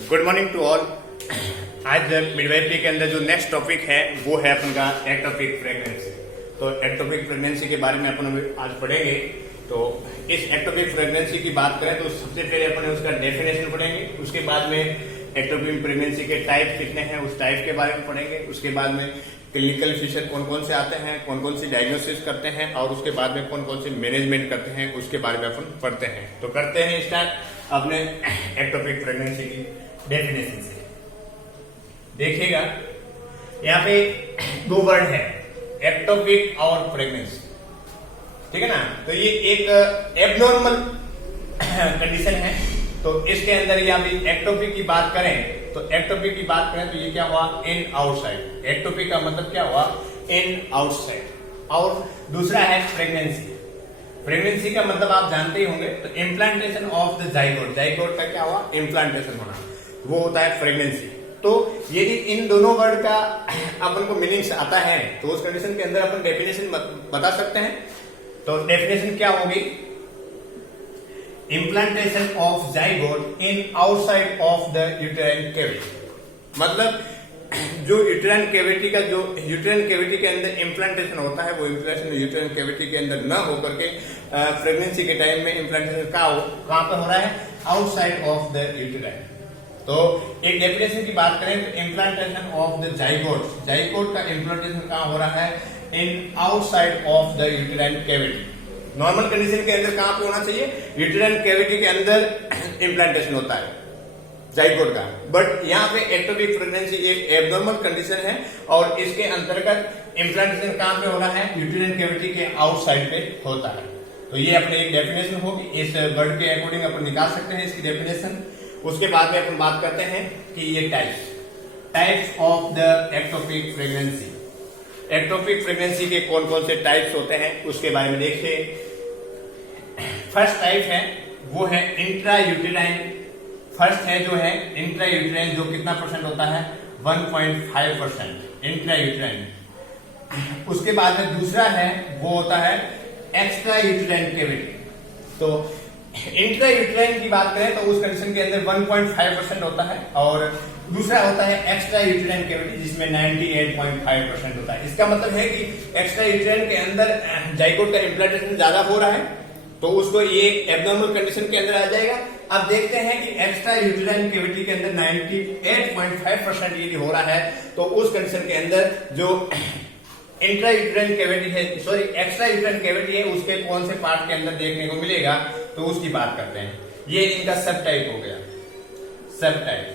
Good morning to all. आज midwifery के अंदर जो नेक्स्ट टॉपिक है वो है अपन का एक्टोपिक प्रेगनेंसी। तो एक्टोपिक प्रेगनेंसी के बारे में अपन आज पढ़ेंगे। तो इस एक्टोपिक प्रेगनेंसी की बात करें तो सबसे पहले अपन उसका डेफिनेशन पढ़ेंगे, उसके बाद में एक्टोपिक प्रेगनेंसी के टाइप कितने हैं उस टाइप के बारे में पढ़ेंगे, उसके बाद में क्लिनिकल फीचर कौन कौन से आते हैं, कौन कौन सी डायग्नोसिस करते हैं और उसके बाद में कौन कौन से मैनेजमेंट करते हैं उसके बारे में अपन पढ़ते हैं। तो करते हैं स्टार्ट अपने एक्टोपिक प्रेगनेंसी की डेफिनेशन से। देखिएगा यहाँ पे दो वर्ड है, एक्टोपिक और प्रेगनेंसी, ठीक है ना। तो ये एक एबनॉर्मल कंडीशन है। तो इसके अंदर यहाँ भी एक्टोपिक की बात करें तो एक्टोपिक की बात करें तो ये क्या हुआ, इन आउटसाइड। एक्टोपिक का मतलब क्या हुआ, इन आउटसाइड। और दूसरा है प्रेगनेंसी। प्रेगनेंसी का मतलब आप जानते ही होंगे, तो implantation of the zygote. Zygote का क्या हुआ, इम्प्लांटेशन होना, वो होता है प्रेगनेंसी। तो यदि इन दोनों वर्ड का अपन को मीनिंग्स आता है तो उस कंडीशन के अंदर अपन डेफिनेशन बता सकते हैं। तो डेफिनेशन क्या होगी, implantation of zygote in outside of the uterine cavity. मतलब जो यूटेराइन कैविटी का, जो यूटेराइन कैविटी के अंदर इम्प्लांटेशन होता है वो इम्प्लांटेशन यूटेराइन कैविटी के अंदर न होकर के प्रेगनेंसी के टाइम में इम्प्लांटेशन कहां पे हो रहा है, आउटसाइड ऑफ द यूटेराइन। तो एक डेफिनेशन की बात करें तो implantation of the zygote, zygote का इम्प्लांटेशन कहां हो रहा है, in outside of the uterine cavity. Normal condition के अंदर कहां पे होना चाहिए, यूटेराइन कैविटी के अंदर इम्प्लांटेशन होता है जाइगोट का। बट यहाँ पे एक्टोपिक प्रेगनेंसी एक एबनॉर्मल कंडीशन है और इसके अंतर्गत इम्प्लांटेशन कहां पे हो रहा है, यूटेराइन कैविटी के आउटसाइड पे होता है। तो ये अपने एक डेफिनेशन होगी, इस वर्ड के अकॉर्डिंग अपन निकाल सकते हैं इसकी डेफिनेशन। उसके बाद में अपन बात करते हैं कि ये types of the ectopic pregnancy. Ectopic pregnancy के कौन कौन से टाइप्स होते हैं उसके बारे में देखिए। फर्स्ट टाइप है वो है इंट्रा यूटेराइन। फर्स्ट है जो है इंट्रा यूटेराइन, जो कितना परसेंट होता है, 1.5% इंट्रा यूटेराइन। उसके बाद में दूसरा है वो होता है एक्स्ट्रा यूटेराइन कैविटी। तो इंट्रा यूटेराइन की बात करें तो उस कंडीशन के अंदर 1.5% होता है और दूसरा होता है एक्स्ट्रा यूटेराइन कैविटी जिसमें 98.5% होता है। इसका मतलब है कि एक्स्ट्रा यूटेराइन के अंदर जाइगोट का इम्प्लांटेशन ज्यादा हो रहा है तो उसको ये एबनॉर्मल कंडीशन के अंदर आ जाएगा। अब देखते हैं कि एक्स्ट्रा यूटेराइन कैविटी के अंदर 98.5% यदि हो रहा है तो उस कंडीशन के अंदर जो इंट्रा यूटेराइन कैविटी है, सॉरी एक्स्ट्रा यूटेराइन कैविटी है, उसके कौन से पार्ट के अंदर देखने को मिलेगा तो उसकी बात करते हैं। ये इनका सब टाइप हो गया, सब टाइप।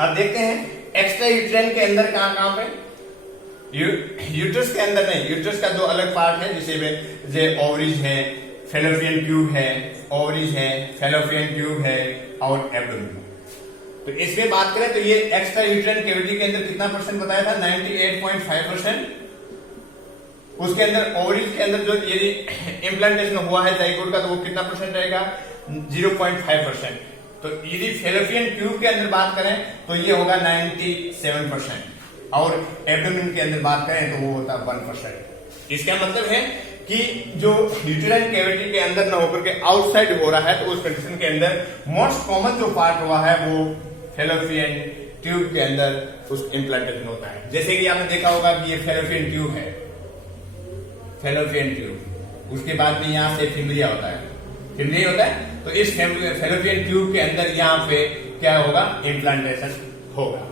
अब देखते हैं एक्स्ट्रा यूटेराइन के अंदर कहां पे, यूट्रस के अंदर नहीं, यूट्रस का जो अलग पार्ट है जिसे ओवरीज है, फैलोपियन ट्यूब है, ओवरीज है, फैलोपियन ट्यूब है और एब्डोमेन। तो इसमें बात करें तो ये एक्स्ट्रा यूटेराइन कैविटी के अंदर कितना परसेंट बताया था, 98.5%। उसके अंदर ओवरीज के अंदर जो यदि इम्प्लांटेशन हुआ है जाइगोट का तो वो कितना परसेंट रहेगा, 0.5%। तो यदि फैलोपियन ट्यूब के अंदर बात करें तो ये होगा 97% और एब्डोमेन के अंदर बात करें तो वो होता है 1%। इसका मतलब है कि जो यूटेराइन कैविटी के अंदर न होकर के आउटसाइड हो रहा है तो उस कंडीशन के अंदर मोस्ट कॉमन जो पार्ट हुआ है वो फैलोपियन ट्यूब के अंदर उस इम्प्लांटेशन होता है। जैसे कि आपने देखा होगा कि ये फैलोपियन ट्यूब है, फैलोपियन ट्यूब, उसके बाद में यहाँ से फिम्ब्रिया होता है, फिम्ब्रिया होता है। तो इस फैलोपियन ट्यूब के अंदर यहाँ पे क्या होगा, इम्प्लांटेशन होगा।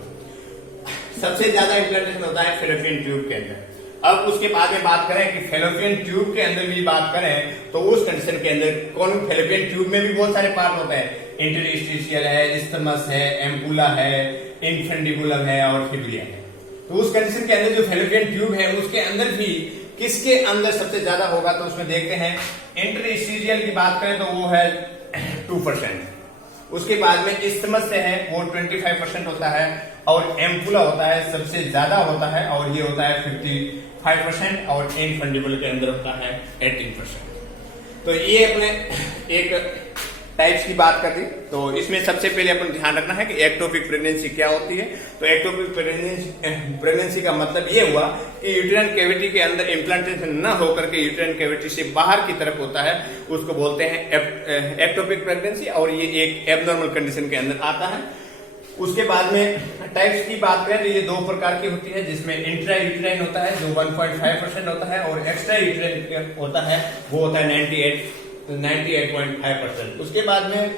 सबसे ज्यादा इम्प्लांटेशन होता है फैलोपियन ट्यूब के अंदर। अब उसके बाद में बात करें कि फैलोपियन ट्यूब के अंदर भी बात करें तो उस कंडीशन के अंदर कौन, फैलोपियन ट्यूब में भी बहुत सारे पार्ट होते हैं, इंटरस्टिशियल है, इस्थमस है, एम्पुला है, इन्फेंडिबुलम है और फिब्रिया है। तो उस कंडीशन के अंदर जो फैलोपियन ट्यूब है उसके अंदर भी किसके अंदर सबसे ज्यादा होगा तो उसमें देखते हैं इंटरस्टिशियल की बात करें तो वो है 2%। उसके बाद में इस्थमस से है वो 25% होता है और एम्पुला होता है सबसे ज्यादा होता है और ये होता है 55% और इनफंडिबुल के अंदर होता है 18%। तो ये अपने एक टाइप्स की बात कर दी, तो इसमें सबसे पहले अपन ध्यान रखना है कि एक्टोपिक प्रेगनेंसी क्या होती है। तो एक्टोपिक प्रेगनेंसी का मतलब ये हुआ कि यूट्राइन कैविटी के अंदर इम्प्लांटेशन न होकर के यूट्राइन कैविटी से बाहर की तरफ होता है, उसको बोलते हैं एक्टोपिक प्रेगनेंसी, और ये एक एबनॉर्मल कंडीशन के अंदर आता है। उसके बाद में टाइप्स की बात करें तो ये दो प्रकार की होती है, जिसमें इंट्रा यूट्राइन होता है जो 1.5% होता है, और एक्स्ट्रा यूट्राइन होता है वो होता है 98.5%। उसके बाद में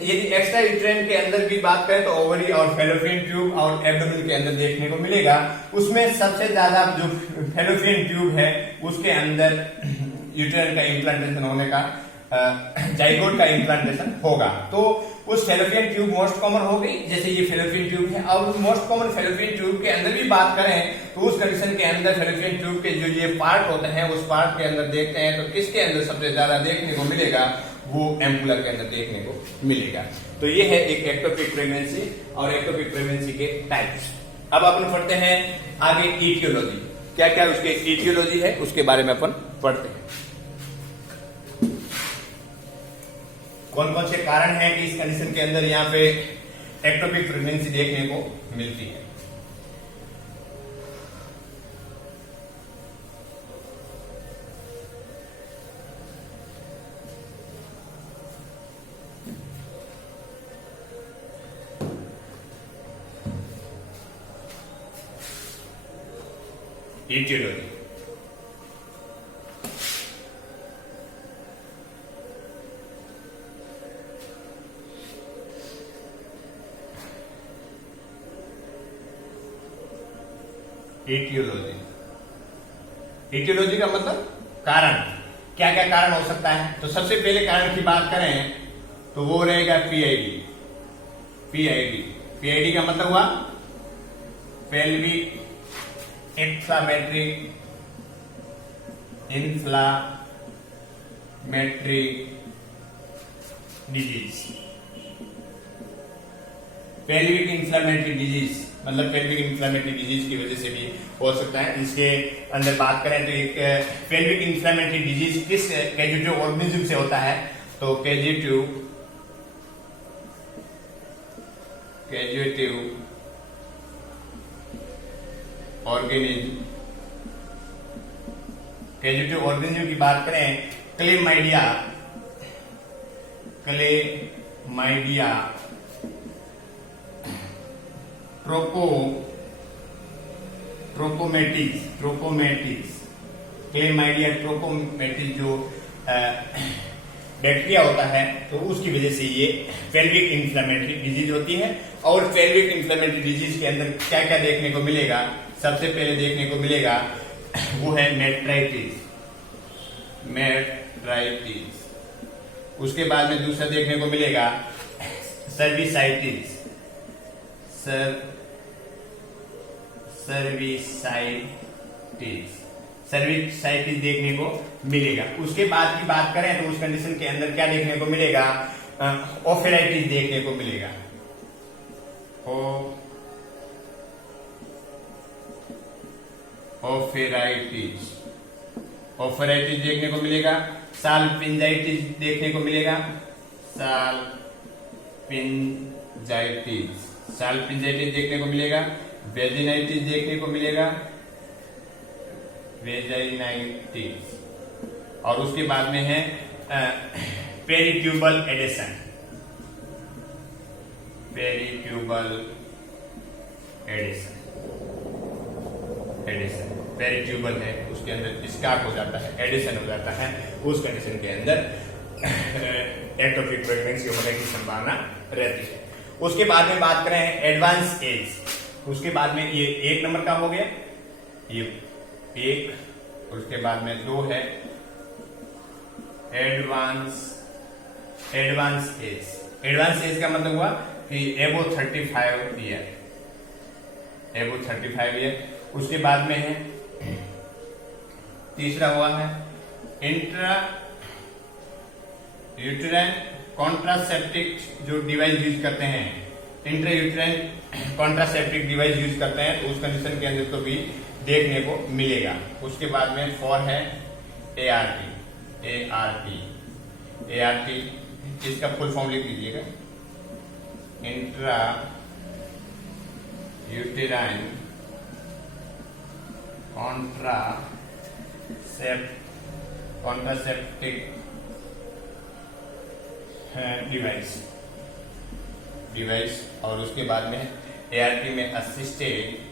यदि एक्स्ट्रा यूट्राइन के अंदर भी बात करें तो ओवरी और फेलोपियन ट्यूब और एब्डोमेन के अंदर देखने को मिलेगा। उसमें सबसे ज्यादा जो फेलोपियन ट्यूब है उसके अंदर यूट्राइन का इम्प्लांटेशन होने का, जाइगोट का इम्प्लांटेशन होगा। तो उस फेलोपियन ट्यूब मोस्ट कॉमन हो गई, जैसे ये फेलोपियन ट्यूब है। और मोस्ट कॉमन फेलोपियन ट्यूब के अंदर भी बात करें तो उस कंडीशन के अंदर फेलोपियन ट्यूब के जो ये पार्ट होते हैं उस पार्ट के अंदर देखते हैं तो किसके अंदर सबसे ज्यादा देखने को मिलेगा, वो एम्पुला के अंदर देखने को मिलेगा। तो ये है एक एक्टोपिक प्रेगनेंसी और एक्टोपिक प्रेगनेंसी के टाइप्स। अब अपन पढ़ते हैं आगे ईटियोलॉजी, क्या क्या उसके ईटियोलॉजी है उसके बारे में अपन पढ़ते हैं। कौन कौन से कारण हैं कि इस कंडीशन के अंदर यहाँ पे एक्टोपिक प्रेगनेंसी देखने को मिलती है। ईटियोलॉजी ईटियोलॉजी का मतलब कारण, क्या क्या कारण हो सकता है। तो सबसे पहले कारण की बात करें तो वो रहेगा पीआईडी। पीआईडी का मतलब हुआ pelvic inflammatory disease. Pelvic inflammatory disease मतलब पेल्विक इंफ्लामेटरी डिजीज की वजह से भी हो सकता है। इसके अंदर बात करें तो एक पेल्विक इंफ्लामेटरी डिजीज किस कैजुटिव ऑर्गेनिज्म से होता है, तो कैजुटिव ऑर्गेनिज्म की बात करें क्लेमाइडिया ट्रोपोमेटिस जो बैक्टीरिया होता है तो उसकी वजह से ये पेल्विक इंफ्लेमेटरी डिजीज होती है। और पेल्विक इंफ्लेमेटरी डिजीज के अंदर क्या क्या देखने को मिलेगा, सबसे पहले देखने को मिलेगा वो है मेट्राइटिस। उसके बाद में दूसरा देखने को मिलेगा सर्विसाइटिस देखने को मिलेगा। उसके बाद की बात करें तो उस कंडीशन के अंदर क्या देखने को मिलेगा, ओफेराइटिस देखने को मिलेगा। ओफेराइटिस देखने को मिलेगा। साल्पिंजाइटिस देखने को मिलेगा। साल्पिंजाइटिस देखने को मिलेगा। वेजिनाइटिस देखने को मिलेगा। और उसके बाद में है पेरिट्यूबल एडेशन। पेरिट्यूबल है उसके अंदर स्कार्प हो जाता है, एडिशन हो जाता है, उस कंडीशन के अंदर एक्टोपिक प्रेगनेंसी होने की संभावना रहती है। उसके बाद में बात करें एडवांस एज, उसके बाद में ये 1 नंबर का हो गया, ये 1, उसके बाद में 2 है एडवांस एज का मतलब हुआ कि एबो 35 ईयर। उसके बाद में है तीसरा हुआ है इंट्रा यूटेराइन कॉन्ट्रासेप्टिक जो डिवाइस यूज करते हैं, intra uterine contraceptive device use करते हैं तो उस कंडीशन के अंदर तो भी देखने को मिलेगा। उसके बाद में 4 है ART इसका फुल फॉर्म लिख लीजिएगा, इंट्रा यूटेराइन कॉन्ट्रासेप्टिव डिवाइस और उसके बाद में ART में असिस्टेड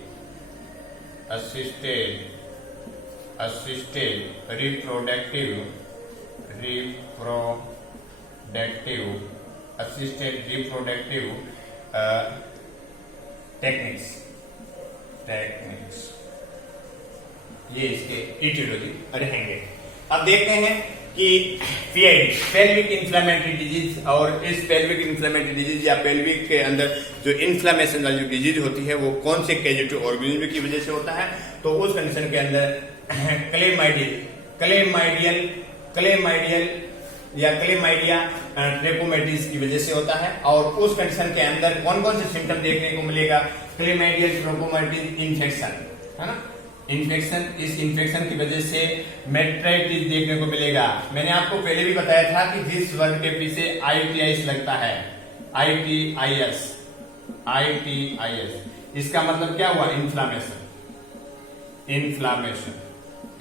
रिप्रोडक्टिव टेक्निक्स, ये इसके इटियोलॉजी रहेंगे। अब देखते हैं कि PID पेल्विक इन्फ्लेमेटरी डिजीज, और इस पेल्विक इन्फ्लेमेटरी डिजीज या पेल्विक के अंदर जो इन्फ्लेमेशन वाली जो डिजीज होती है वो कौन से कैजेटिव ऑर्गेनिज्म की वजह से होता है। तो उस कंडीशन के अंदर क्लेमाइडिया ट्रेपोमेटिस की वजह से होता है। और उस कंडीशन के अंदर कौन कौन से सिम्टम देखने को मिलेगा, क्लेमाइडियल ट्रेपोमेटिस इन्फेक्शन, है ना, इन्फेक्शन, इस इन्फेक्शन की वजह से मेट्राइटिस देखने को मिलेगा। मैंने आपको पहले भी बताया था कि जिस वर्ड के पीछे ITIS लगता है, ITIS, इसका मतलब क्या हुआ, इन्फ्लामेशन,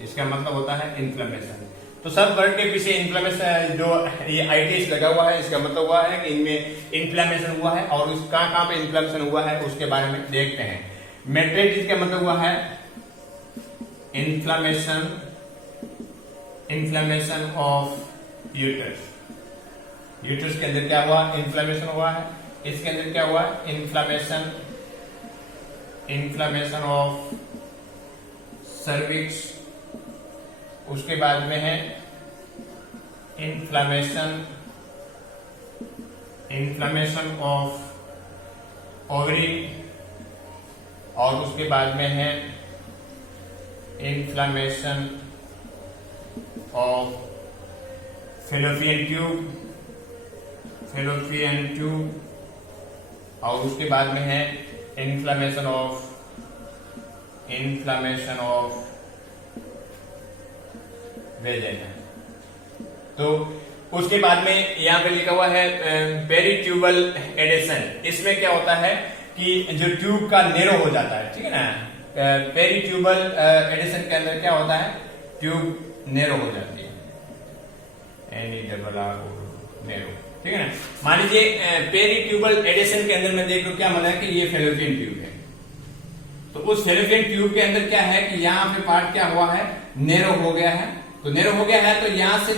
इसका मतलब होता है इन्फ्लेमेशन। तो सब वर्ड के पीछे इन्फ्लेमेशन, जो ये ITIS लगा हुआ है, इसका मतलब हुआ है कि इनमें इन्फ्लेमेशन हुआ है, और उस कहां पे इन्फ्लेमेशन हुआ है उसके बारे में देखते हैं। मेट्राइटिस का मतलब हुआ है इन्फ्लेमेशन ऑफ यूटरस। यूटरस के अंदर क्या हुआ, इन्फ्लेमेशन हुआ है। इसके अंदर क्या हुआ, इन्फ्लेमेशन ऑफ सर्विक्स। उसके बाद में है इन्फ्लेमेशन ऑफ ओवरी, और उसके बाद में है इन्फ्लेमेशन ऑफ फैलोपियन ट्यूब, और उसके बाद में है इन्फ्लेमेशन ऑफ वेजाइना। तो उसके बाद में यहाँ पे लिखा हुआ है पेरीट्यूबल एडेशन। इसमें क्या होता है कि जो ट्यूब का नेरो हो जाता है, ठीक है ना, पेरीट्यूबल एडिशन के अंदर क्या होता है, ट्यूब नेरो हो जाती है, नेरो, ठीक है ना। मान लीजिए पेरीट्यूबल एडिशन के अंदर मैं देख लूं, क्या माना है कि ये फेलोपियन ट्यूब है। तो उस फेलोपियन ट्यूब के अंदर क्या है कि यहाँ पे पार्ट क्या हुआ है, नेरो हो गया है। तो नेरो हो गया है, तो यहाँ से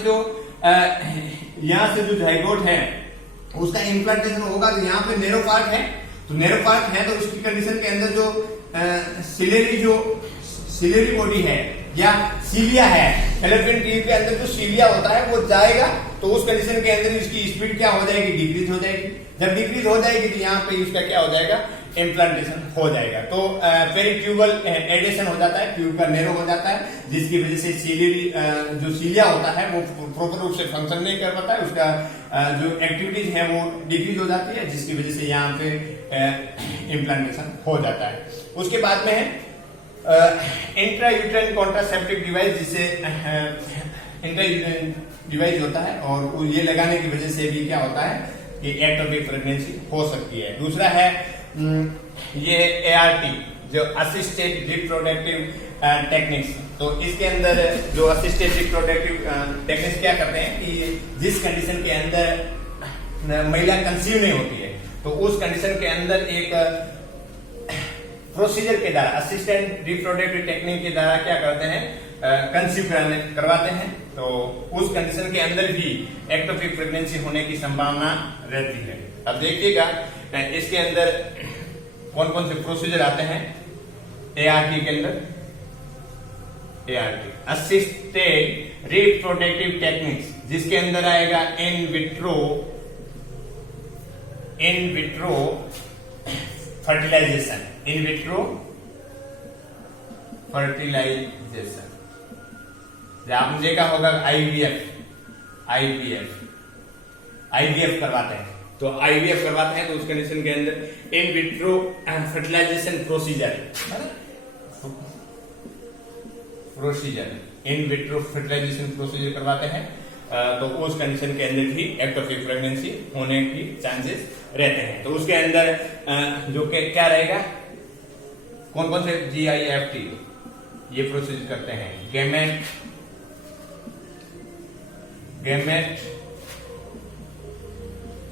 जो जाइगोट है उसका इम्प्लांटेशन होगा। तो यहाँ पे नेरो पार्ट है, तो नेरो पार्ट है, तो उसकी कंडीशन के अंदर जो सिलेरी बॉडी है या सीलिया है, फेलोपियन ट्यूब के अंदर जो सीलिया होता है वो जाएगा। तो उस कंडीशन के अंदर इसकी स्पीड क्या हो जाएगी, डिक्रीज हो जाएगी। जब डिक्रीज हो जाएगी तो यहाँ पे इसका क्या हो जाएगा, इम्प्लांटेशन हो जाएगा। तो पेरीट्यूबल एडेशन हो जाता है, ट्यूब का नेरो हो जाता है, जिसकी वजह से जो सीलिया होता है वो प्रॉपर रूप से फंक्शन नहीं कर पाता है, उसका जो एक्टिविटीज है वो डिक्रीज हो जाती है, जिसकी वजह से यहाँ पे इम्प्लांटेशन हो जाता है। उसके बाद में है इंट्रायूटेराइन कॉन्ट्रासेप्टिव डिवाइस, जिसे इंट्रायूटेराइन डिवाइस होता है, और ये लगाने की वजह से भी क्या होता है कि एक्टोपिक प्रेगनेंसी हो सकती है। दूसरा है ये ART, जो असिस्टेड रिप्रोडक्टिव टेक्निक्स। तो इसके अंदर जो असिस्टेड रिप्रोडक्टिव टेक्निक्स क्या करते हैं कि जिस कंडीशन के अंदर महिला कंसीव नहीं होती है, तो उस कंडीशन के अंदर एक प्रोसीजर के द्वारा, असिस्टेड रिप्रोडक्टिव टेक्निक के द्वारा क्या करते हैं, कंसीव करवाते हैं। तो उस कंडीशन के अंदर भी एक्टोपिक प्रेगनेंसी होने की संभावना रहती है। अब देखिएगा इसके अंदर कौन कौन से प्रोसीजर आते हैं ART के अंदर। ART असिस्टेड रिप्रोडक्टिव टेक्निक्स, जिसके अंदर आएगा इन विट्रो फर्टिलाइजेशन, आपने देखा होगा IVF करवाते हैं। तो IVF करवाते हैं, तो उस कंडीशन के अंदर इन विट्रो फर्टिलाइजेशन प्रोसीजर करवाते हैं। तो उस कंडीशन के अंदर भी एक्टोपिक प्रेगनेंसी होने की चांसेस रहते हैं। तो उसके अंदर जो कि क्या रहेगा, कौन कौन से GIFT ये प्रोसीज करते हैं, गैमेट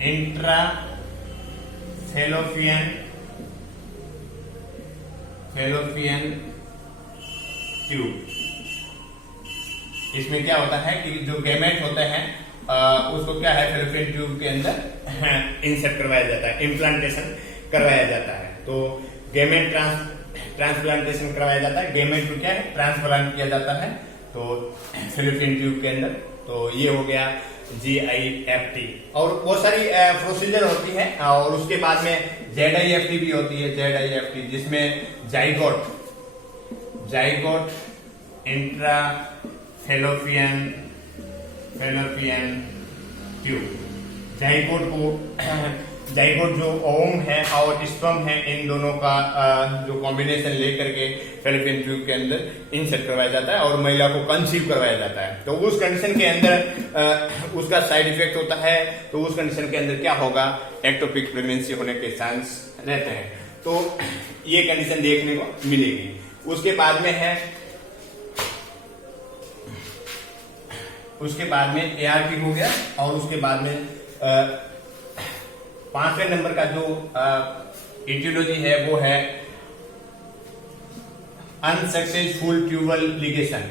इंट्रा फैलोपियन ट्यूब। इसमें क्या होता है कि जो गैमेट होते हैं उसको क्या है, फैलोपियन ट्यूब के अंदर इंसर्ट करवाया जाता है, इम्प्लांटेशन करवाया जाता है। तो गैमेट ट्रांसप्लांटेशन करवाया जाता है, गैमेट को क्या है ट्रांसप्लांट किया जाता है तो फैलोपियन ट्यूब के अंदर। तो ये हो गया GIFT। और बहुत सारी प्रोसीजर होती है और उसके बाद में ZIFT भी होती है, ZIFT जिसमें zygote intra fallopian tube. Zygote जो ओवम है और स्पर्म है, इन दोनों का जो कॉम्बिनेशन लेकर के फैलोपियन ट्यूब के अंदर इंसर्ट करवाया जाता है और महिला को कंसीव करवाया जाता है। तो उस कंडीशन के अंदर उसका साइड इफेक्ट होता है, तो उस कंडीशन के अंदर क्या होगा, एक्टोपिक प्रेगनेंसी होने के चांस रहते हैं। तो ये कंडीशन देखने को मिलेगी। उसके बाद में ART हो गया और उसके बाद में 5वें नंबर का जो इटियोलॉजी है वो है unsuccessful tubal ligation.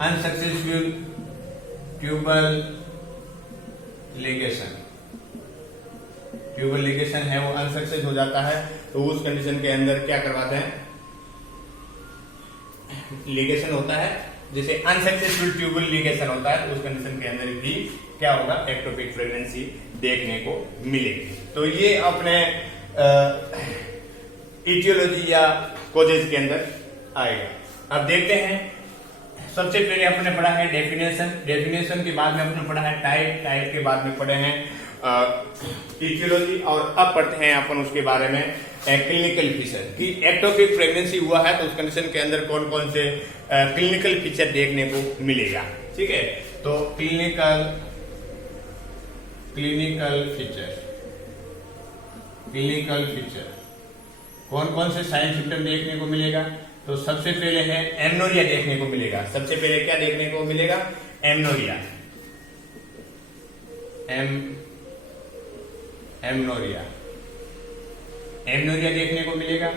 Unsuccessful tubal ligation है वो अनसक्सेस हो जाता है। तो उस कंडीशन के अंदर क्या करवाते हैं, लिगेशन होता है, जैसे अनसक्सेसफुल ट्यूबल लिगेशन होता है, तो उस कंडीशन के अंदर भी क्या होगा, एक्टोपिक प्रेगनेंसी देखने को मिलेगी। तो ये अपने इटियोलॉजी या कोजेज के अंदर आएगा। अब देखते हैं, सबसे पहले अपने पढ़ा है डेफिनेशन के बाद में अपने पढ़ा है टाइप के बाद में पढ़े हैं इटियोलॉजी, और अब पढ़ते हैं अपन उसके बारे में क्लिनिकल फीचर कि एक्टोपिक प्रेगनेंसी हुआ है तो उस कंडीशन के अंदर कौन कौन से क्लिनिकल फीचर देखने को मिलेगा। ठीक है, तो क्लिनिकल फीचर कौन कौन से साइन सिम्टम देखने को मिलेगा। तो सबसे पहले है एमनोरिया देखने को मिलेगा। सबसे पहले क्या देखने को मिलेगा, एमनोरिया देखने को मिलेगा।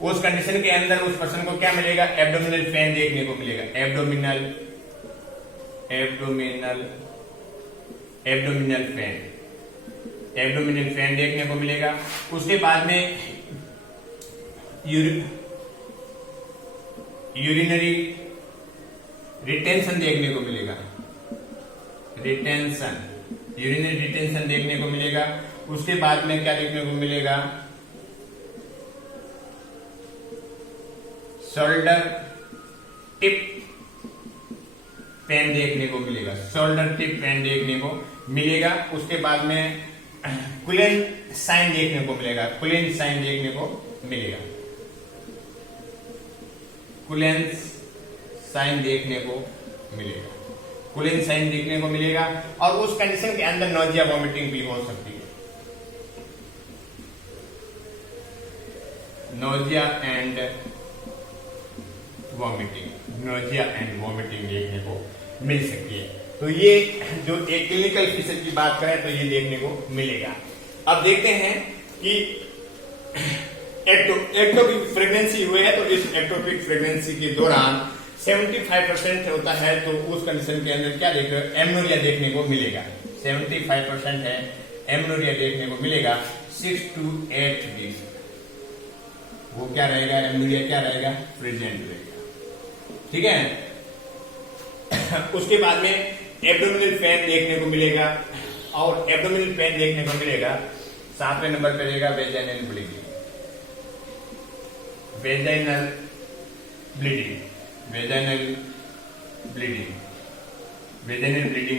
उस कंडीशन के अंदर उस पर्सन को क्या मिलेगा, एब्डोमिनल पेन देखने को मिलेगा। एब्डोमिनल पेन देखने को मिलेगा। उसके बाद में यूरिनरी रिटेंशन देखने को मिलेगा। यूरिनरी रिटेंशन देखने को मिलेगा। उसके बाद में क्या देखने को मिलेगा, शोल्डर टिप पेन देखने को मिलेगा। उसके बाद में कुलेन साइन देखने को मिलेगा। कुलेन साइन देखने को मिलेगा। और उस कंडीशन के अंदर नोजिया वॉमिटिंग भी हो सकती है। नोजिया एंड वॉमिटिंग देखने को मिल सकती है। तो ये जो एक क्लिनिकल फीचर की बात करें तो ये देखने को मिलेगा। अब देखते हैं कि एक्टोपिक प्रेगनेंसी हुए है तो इस एक्टोपिक प्रेगनेंसी के दौरान 75% होता है तो उस कंडीशन के अंदर क्या देख रहे हो, एमनोरिया देखने को मिलेगा। 75% है एमनोरिया देखने को मिलेगा। 6 to 8 वीक वो क्या रहेगा, एमनोरिया क्या रहेगा, प्रेजेंट रहेगा। ठीक है। उसके बाद में एब्डोमिनल पेन देखने को मिलेगा। और एब्डोमिनल पेन देखने को मिलेगा। 7वें नंबर पे रहेगा वेजाइनल ब्लीडिंग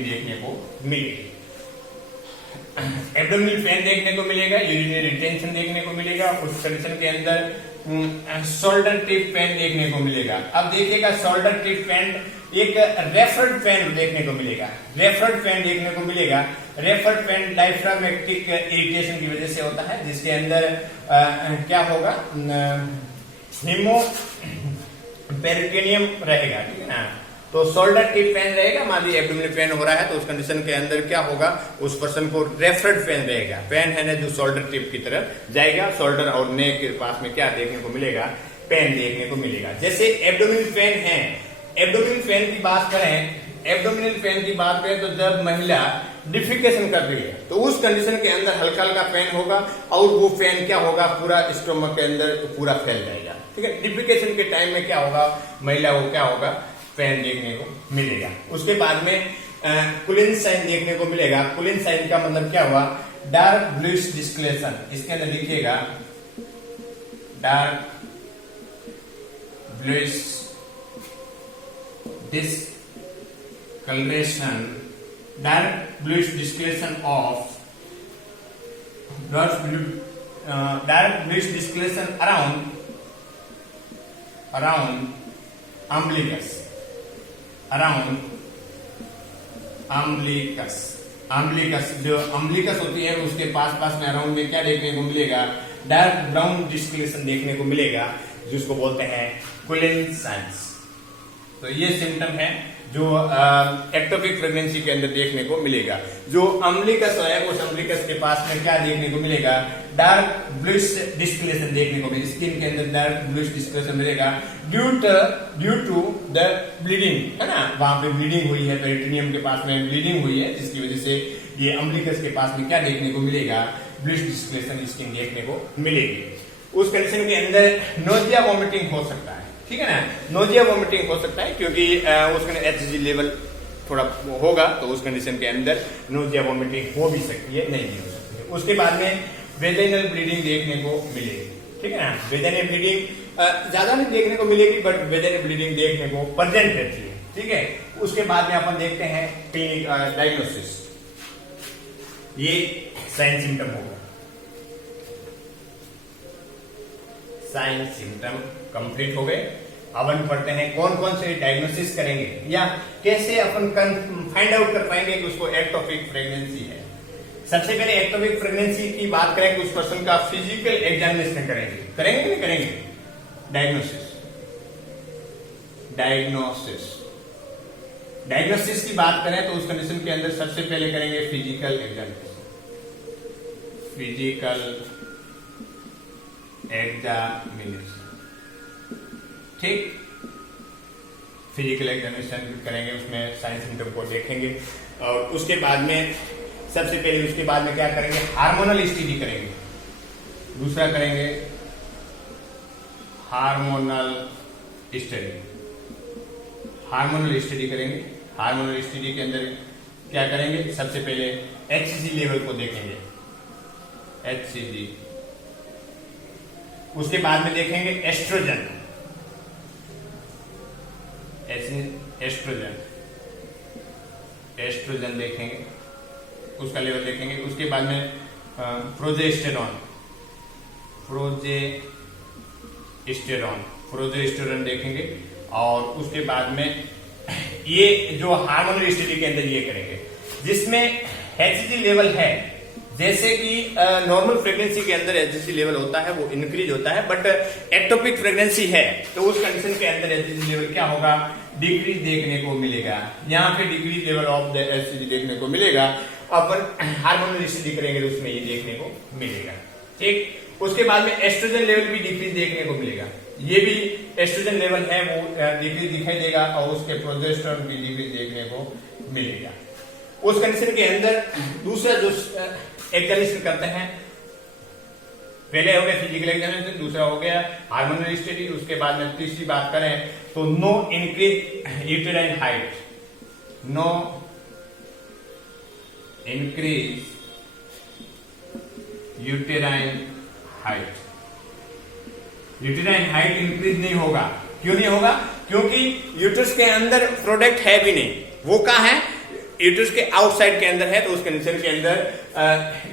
देखने को मिलेगी। एब्डोमिनल पेन देखने को मिलेगा। यूरिनरी रिटेंशन देखने को मिलेगा। उस कंडीशन के अंदर शोल्डर टिप पेन देखने को मिलेगा। अब देखिएगा शोल्डर टिप पेन एक रेफर्ड पेन देखने को मिलेगा। रेफर्ड पेन देखने को मिलेगा। रेफर्ड पेन डायफ्रामेटिक इरिटेशन की वजह से होता है, जिसके अंदर क्या होगा, हिमोपेरिटोनियम रहेगा, ठीक है ना। तो शोल्डर टिप पेन रहेगा, मान लीजिए एब्डोमिनल पेन हो रहा है तो उस कंडीशन के अंदर क्या होगा, उस पर्सन को रेफर्ड पेन रहेगा। पेन है ना जो शोल्डर टिप की तरफ जाएगा, शोल्डर और नेक के पास में क्या देखने को मिलेगा, पेन देखने को मिलेगा। जैसे एब्डोमिनल पेन है, एब्डोमिनल पेन की बात करें, एब्डोमिनल पेन की बात करें तो जब महिला डिफिकेशन कर रही है तो उस कंडीशन के अंदर हल्का हल्का पेन होगा और वो पेन क्या होगा, पूरा स्टोमक के अंदर पूरा फैल जाएगा, ठीक है। डिफिकेशन के टाइम में क्या होगा, महिला को क्या होगा, पेन देखने को मिलेगा। उसके बाद में कुलिन साइन देखने को मिलेगा। कुलिन साइन का मतलब क्या हुआ, डार्क ब्लूइश डिस्कलेशन। इसके अंदर लिखिएगा dark bluish discoloration, dark bluish discoloration of dark bluish discoloration around umbilicus, umbilicus जो umbilicus होती है उसके पास में अराउंड में क्या देखने को मिलेगा, डार्क ब्राउन डिस्कलेशन देखने को मिलेगा, जिसको बोलते हैं कुलिन साइंस। तो ये सिम्टम है जो एक्टोपिक प्रेगनेंसी के अंदर देखने को मिलेगा। जो अम्बिलिकस है उस अम्बिलिकस के पास में क्या देखने को मिलेगा, डार्क ब्लूइश डिस्कलेशन देखने को मिलेगा। स्किन के अंदर डार्क ब्लूइश डिस्कलेशन मिलेगा ड्यू टू द ब्लीडिंग, है ना, वहां पे ब्लीडिंग हुई है, पेरिटोनियम के पास में ब्लीडिंग हुई है, जिसकी वजह से ये अम्बिलिकस के पास में क्या देखने को मिलेगा, ब्लूइश डिस्कलेशन स्किन देखने को मिलेगी। उस कंडीशन के अंदर नोजिया वॉमिटिंग हो सकता है, ठीक है ना, नोजिया वॉमिटिंग हो सकता है क्योंकि उसका HCG लेवल थोड़ा होगा, तो उस कंडीशन के अंदर नोजिया वॉमिटिंग हो भी सकती है, नहीं भी हो सकती है। उसके बाद में वेजाइनल ब्लीडिंग देखने को मिलेगी, ठीक है ना। वेजाइनल ब्लीडिंग ज्यादा नहीं देखने को मिलेगी, बट वेजाइनल ब्लीडिंग देखने को प्रेजेंट रहती है, ठीक है। उसके बाद में अपन देखते हैं क्लिनिक डायग्नोसिस। ये साइन सिम्टम होगा, साइन सिम्टम कंप्लीट हो गए। अब हम पढ़ते हैं कौन कौन से डायग्नोसिस करेंगे या कैसे अपन फाइंड आउट कर पाएंगे कि उसको एक्टोपिक प्रेगनेंसी है। सबसे पहले एक्टोपिक प्रेगनेंसी की बात करें उस पर्सन का फिजिकल एग्जामिनेशन करेंगे नहीं करेंगे, डायग्नोसिस की बात करें तो उस कंडीशन के अंदर सबसे पहले करेंगे फिजिकल एग्जामिनेशन, ठीक। फिजिकल एग्जामिनेशन करेंगे, उसमें साइन सिम्टम को देखेंगे और उसके बाद में सबसे पहले उसके बाद में क्या करेंगे, हार्मोनल स्टडी करेंगे। दूसरा करेंगे हार्मोनल स्टडी करेंगे। हार्मोनल स्टडी के अंदर क्या करेंगे, सबसे पहले HCG लेवल को देखेंगे, HCG। उसके बाद में देखेंगे एस्ट्रोजन देखेंगे, उसका लेवल देखेंगे। उसके बाद में प्रोजेस्टेरॉन देखेंगे और उसके बाद में ये जो हार्मोनल स्टडी के अंदर ये करेंगे, जिसमें HCG लेवल है, जैसे कि नॉर्मल प्रेगनेंसी के अंदर HCG लेवल होता है वो इंक्रीज होता है, बट एक्टोपिक प्रेगनेंसी है तो उस कंडीशन के अंदर HCG लेवल क्या होगा, डिक्रीज देखने को मिलेगा। यहाँ पे decrease level of the HCG देखने को मिलेगा। अपन हार्मोनल स्टडी करेंगे तो उसमें ये देखने को मिलेगा, ठीक। उसके बाद में एस्ट्रोजन लेवल भी डिक्रीज देखने को मिलेगा, ये भी एस्ट्रोजन लेवल है वो डिक्रीज दिखाई देगा और उसके प्रोजेस्टेरॉन भी डिक्रीज देखने को मिलेगा। उस कंडीशन के अंदर दूसरा जो एग्जामिनेशन करते हैं, पहले हो गया फिजिकल एग्जामिनेशन, दूसरा हो गया हार्मोनल स्टडी। उसके बाद में तीसरी बात करें तो no increase uterine height, no increase uterine height. Uterine height increase नहीं होगा, क्यों नहीं होगा, क्योंकि यूट्रस के अंदर प्रोडक्ट है भी नहीं, वो कहाँ है, यूट्रस के आउटसाइड के अंदर है। तो उस कंडीशन के अंदर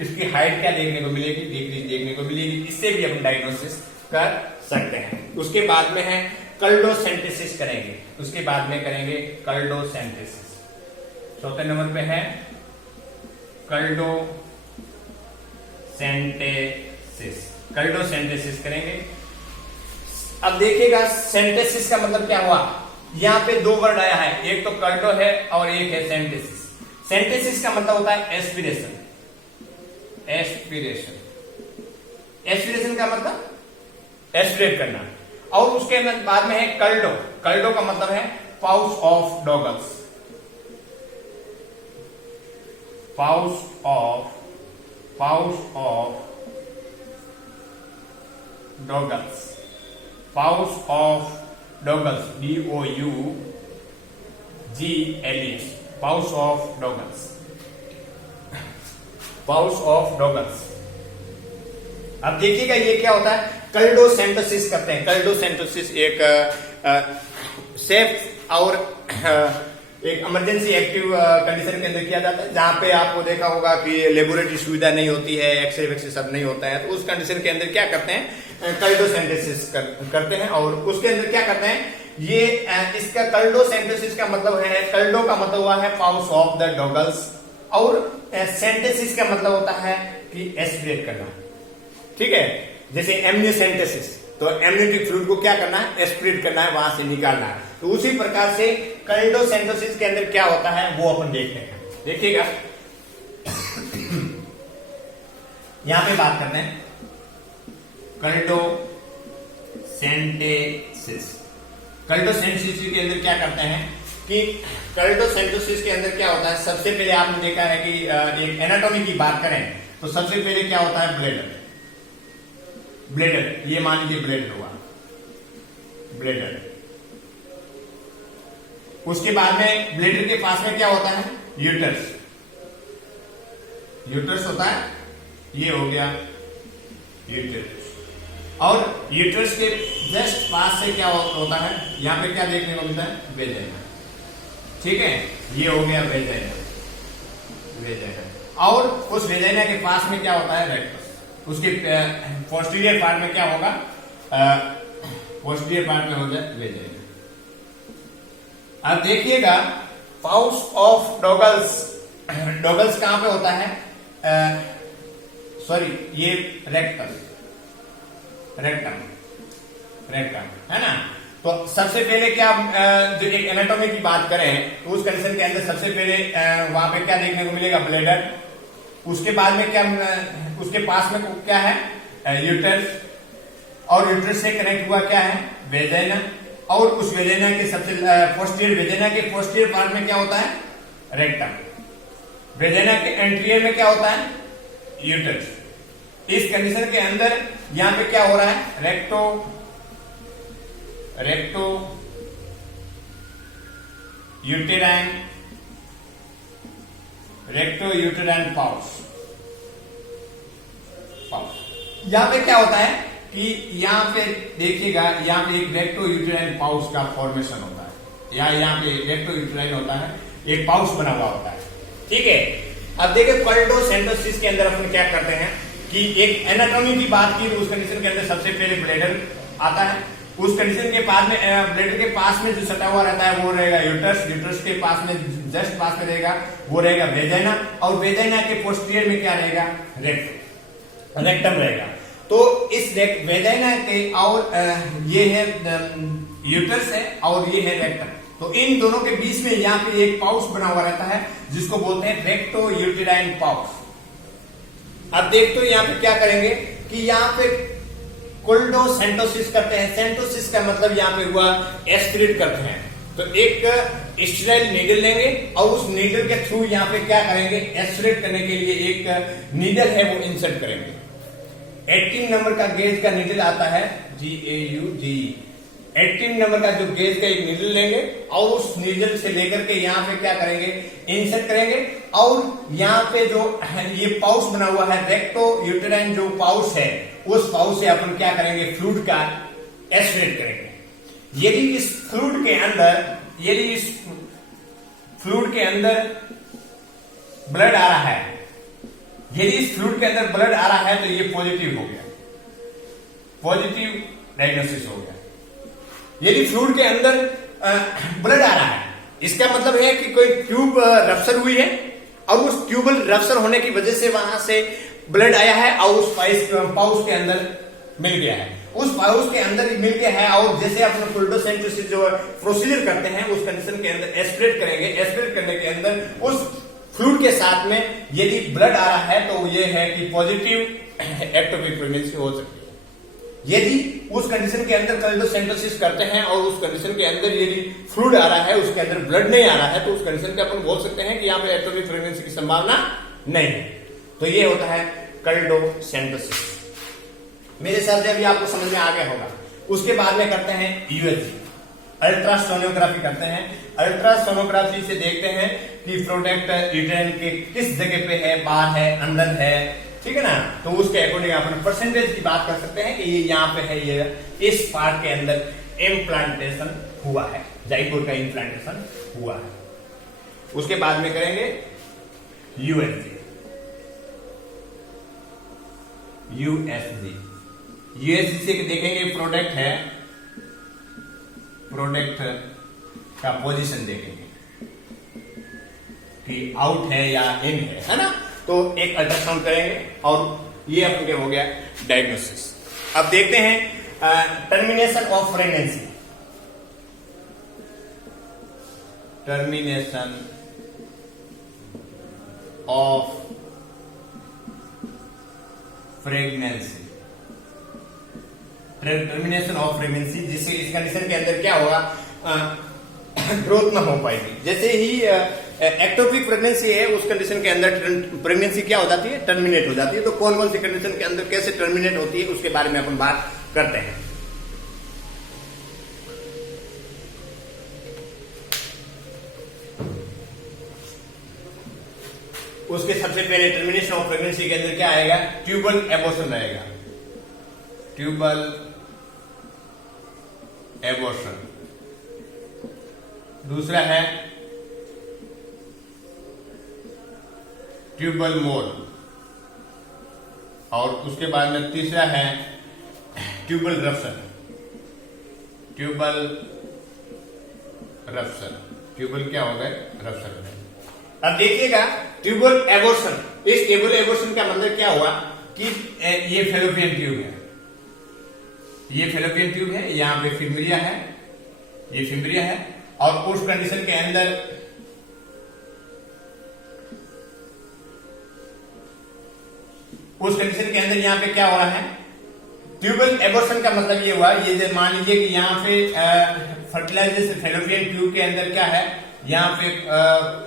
इसकी हाइट क्या देखने को मिलेगी, डिक्रीज देखने को मिलेगी। इससे भी अपन डायग्नोसिस कर सकते हैं। उसके बाद में है कल्डोसेंटेसिस करेंगे, उसके बाद में करेंगे कल्डोसेंटेसिस। चौथे नंबर पे है कल्डोसेंटेसिस, कल्डोसेंटेसिस करेंगे। अब देखिएगा सेंटेसिस का मतलब क्या हुआ, यहां पे दो वर्ड आया है, एक तो कल्डो है और एक है सेंटेसिस। सेंटेसिस का मतलब होता है एस्पिरेशन, एस्पिरेशन, एस्पिरेशन का मतलब एस्पिरेट करना। और उसके बाद में है कल्डो, कल्डो का मतलब है pouch of Douglas, pouch of Douglas, pouch of Douglas, DOUGLES, pouch of Douglas, pouch of Douglas. अब देखिएगा ये क्या होता है, कल्डोसेंटेसिस करते हैं। कल्डोसेंटेसिस एक सेफ और एक इमरजेंसी एक्टिव कंडीशन के अंदर किया जाता है, जहां पे आपको देखा होगा कि लेबोरेटरी सुविधा नहीं होती है, एक्सरे वैक्सरे सब नहीं होता है, तो उस कंडीशन के अंदर क्या करते हैं, कल्डोसेंटेसिस करते हैं। और उसके अंदर क्या करते हैं, ये इसका कल्डोसेंटेसिस का मतलब है, कल्डो का मतलब हुआ है पाउच ऑफ द डॉगल्स, और सेंटेसिस का मतलब होता है कि एस्पिरेट करना। ठीक है, जैसे एमनियोसेंटेसिस, तो एमनियोटिक फ्लूइड को क्या करना है, एस्पिरेट करना है, वहां से निकालना है। तो उसी प्रकार से कल्डोसेंटेसिस के अंदर क्या होता है वो अपन देखते हैं। देखिएगा यहां पे बात करते हैं कल्डोसेंटेसिस। कल्डोसेंटेसिस के अंदर क्या करते हैं कि कल्डोसेंटेसिस के अंदर क्या होता है, सबसे पहले आपने देखा है कि एक एनाटॉमी की बात करें तो सबसे पहले क्या होता है, ब्लेडर, ब्लेडर, ये मान लीजिए ब्लेडर हुआ, ब्लेडर। उसके बाद में ब्लेडर के पास में क्या होता है, यूटरस, यूटरस होता है, ये हो गया यूटरस। और यूटरस के जस्ट पास से क्या होता है, यहां पे क्या देखने को मिलता है, वेजाइना। ठीक है, ये हो गया वेजाइना, वेजाइना। और उस वेजाइना के पास में क्या होता है, रेक्टस। उसके पोस्टीरियर पार्ट में क्या होगा, पोस्टीरियर पार्ट में हो जाए वेजाइना। अब देखिएगा पाउच ऑफ डॉगल्स, डॉगल्स कहां पे होता है, सॉरी ये रेक्टस, रेक्टम, रेक्टम है ना। तो सबसे पहले क्या, जो एक एनाटॉमी की बात करें तो उस कंडीशन के अंदर सबसे पहले वहां पे क्या देखने को मिलेगा, ब्लेडर। उसके बाद में क्या, उसके पास में क्या है, यूटरस। और यूटरस से कनेक्ट हुआ क्या है, वेजाइना। और उस वेजाइना के सबसे पोस्टीरियर, वेजाइना के पोस्टीरियर पार्ट में क्या होता है, रेक्टम। वेजाइना के एंटीरियर में क्या होता है, यूटरस। इस कंडीशन के अंदर यहां पे क्या हो रहा है, recto uterine, recto uterine pouch. यहां पे क्या होता है कि यहां पे देखिएगा, यहां पे एक रेक्टो यूटेराइन पाउच का फॉर्मेशन होता है, या यहां पे रेक्टो यूटेराइन होता है, एक पाउच बना हुआ होता है। ठीक है, अब देखिए कल्डोसेंटेसिस के अंदर अपन क्या करते हैं कि एक एनाटॉमी की बात की, उस कंडीशन के अंदर सबसे पहले ब्लेडर आता है। उस कंडीशन के बाद में ब्लेडर के पास में जो सटा हुआ रहता है वो रहेगा यूटरस, यूटरस के पास में जस्ट पास में रहेगा वो रहेगा वेजाइना। और वेजाइना के पोस्टीरियर में क्या रहेगा, रेक्टम रहेगा। तो इस वेजाइना के, और ये है यूटरस है और ये है रेक्टम, तो इन दोनों के बीच में यहाँ पे एक पाउच बना हुआ रहता है जिसको बोलते हैं रेक्टो यूटेराइन पाउच। अब देखते हो यहाँ पे क्या करेंगे कि यहाँ पे कल्डोसेंटेसिस करते हैं। सेंटोसिस का मतलब यहाँ पे हुआ एस्पिरेट करते हैं। तो एक स्टेराइल नीडल लेंगे और उस नीडल के थ्रू यहाँ पे क्या करेंगे, एस्पिरेट करने के लिए एक नीडल है वो इंसर्ट करेंगे। 18 नंबर का गेज का नीडल आता है, GAUG, 18 नंबर का जो गेज का एक नीडल लेंगे और उस नीडल से लेकर के यहाँ पे क्या करेंगे, इंसर्ट करेंगे। और यहाँ पे जो ये पाउच बना हुआ है रेक्टो यूटेराइन जो पाउच है, उस पाउच से अपन क्या करेंगे, फ्लूइड का एस्पिरेट करेंगे। यदि इस फ्लूइड के अंदर ब्लड आ रहा है, यदि इस फ्लूइड के अंदर ब्लड आ रहा है तो ये पॉजिटिव हो गया, पॉजिटिव डायग्नोसिस हो गया। यदि फ्लूइड के अंदर ब्लड आ रहा है, इसका मतलब है कि कोई ट्यूब रप्चर हुई है और उस ट्यूबल रप्चर होने की वजह से वहां से ब्लड आया है और उस पाउच के अंदर मिल गया है, उस पाउच के अंदर मिल गया है। और जैसे अपने फ्लूइडोसेंट्रोसिस जो प्रोसीजर करते हैं उस कंडीशन के अंदर एस्पिरेट करेंगे, एस्पिरेट करने के अंदर उस फ्लूइड के साथ में यदि ब्लड आ रहा है तो ये है कि पॉजिटिव एक्टोपिक प्रेगनेंसी हो सकती है। यदि उस कंडीशन के अंदर फ्लूइडोसेंट्रोसिस करते हैं और उस कंडीशन के अंदर यदि फ्लूइड आ रहा है, उसके अंदर ब्लड नहीं आ रहा है, तो उस कंडीशन के अपन बोल सकते हैं कि यहाँ पे एक्टोपिक प्रेगनेंसी की संभावना नहीं है। तो ये होता है क्लैडोसेंट्रोसिस। मेरे हिसाब से अभी आपको समझ में आ गया होगा। उसके बाद में करते हैं यूएसजी, अल्ट्रासोनोग्राफी करते हैं। अल्ट्रासोनोग्राफी से देखते हैं कि प्रोडक्ट यूटेराइन के किस जगह पे है, बाहर है, अंदर है, ठीक है ना। तो उसके अकॉर्डिंग अपन परसेंटेज की बात कर सकते हैं कि ये यहाँ पे है, ये इस पार्ट के अंदर इम्प्लांटेशन हुआ है, जाइगोट का इम्प्लांटेशन हुआ है। उसके बाद में करेंगे यूएसजी। यूएसजी से देखेंगे प्रोडक्ट है, प्रोडक्ट का पोजीशन देखेंगे कि आउट है या इन है ना। तो एक अल्ट्रासाउंड करेंगे और ये अपन के हो गया डायग्नोसिस। अब देखते हैं termination of pregnancy. Termination of pregnancy, termination of pregnancy, जिससे इस कंडीशन के अंदर क्या होगा, ग्रोथ ना हो पाएगी। जैसे ही एक्टोपिक प्रेगनेंसी है उस कंडीशन के अंदर प्रेगनेंसी क्या हो जाती है, टर्मिनेट हो जाती है। तो कौन कौन सी कंडीशन के अंदर कैसे टर्मिनेट होती है उसके बारे में अपन बात करते हैं। उसके सबसे पहले टर्मिनेशन ऑफ प्रेगनेंसी के अंदर क्या आएगा, ट्यूबल एबॉर्शन रहेगा, ट्यूबल एबॉर्शन। दूसरा है ट्यूबल मोल, और उसके बाद में तीसरा है tubal rupture. Tubal rupture, tubal क्या हो गए, रप्चर। अब देखिएगा ट्यूबल एबॉर्शन, इस ट्यूबल एबॉर्शन का मतलब क्या हुआ कि ये फेलोपियन ट्यूब है, ये फेलोपियन ट्यूब है, यहां पे फिम्ब्रिया है, ये फिम्ब्रिया है। और उस कंडीशन के अंदर यहां पे क्या हो रहा है, ट्यूबल एबॉर्शन का मतलब ये हुआ, ये मान लीजिए कि यहां पे फर्टिलाइजेशन फेलोपियन ट्यूब के अंदर क्या है, यहां पे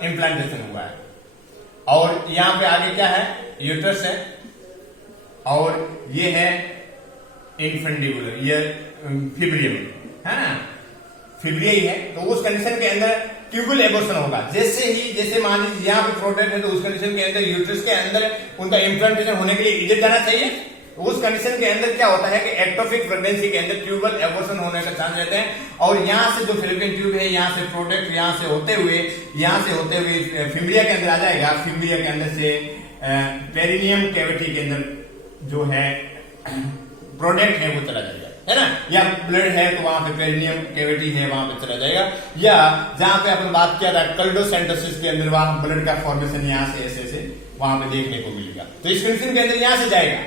इम्प्लांटेशन हुआ है, और यहां पे आगे क्या है, यूट्रस है, और ये है इनफेंडिबुलर, ये फिब्रियम है ना, फिब्रिया ही है। तो उस कंडीशन के अंदर ट्यूबल एबॉर्शन होगा। जैसे मान लीजिए यहाँ पे प्रोडक्ट है, तो उस कंडीशन के अंदर यूट्रस के अंदर उनका इम्प्लांटेशन होने के लिए इधर जाना चाहिए। तो उस कंडीशन के अंदर क्या होता है कि एक्टोपिक प्रेगनेंसी के अंदर ट्यूबल एबॉर्शन होने का चांस रहते हैं, और यहाँ से जो फेलोपियन ट्यूब है, यहाँ से प्रोडक्ट यहाँ से होते हुए फिम्ब्रिया के अंदर आ जाएगा। फिम्ब्रिया के अंदर से पेरिनियम कैविटी के अंदर जो है प्रोडक्ट है वो चला जाएगा, है ना, या ब्लड है तो वहां पे पेरिनियम कैविटी है, वहां पे चला जाएगा। या जहां पे अपन बात किया था क्लैडोसेंट्रोसिस के अंदर, वहां ब्लड का फॉर्मेशन यहाँ से ऐसे वहां पे देखने को मिलेगा। तो इस कंडीशन के अंदर यहाँ से जाएगा।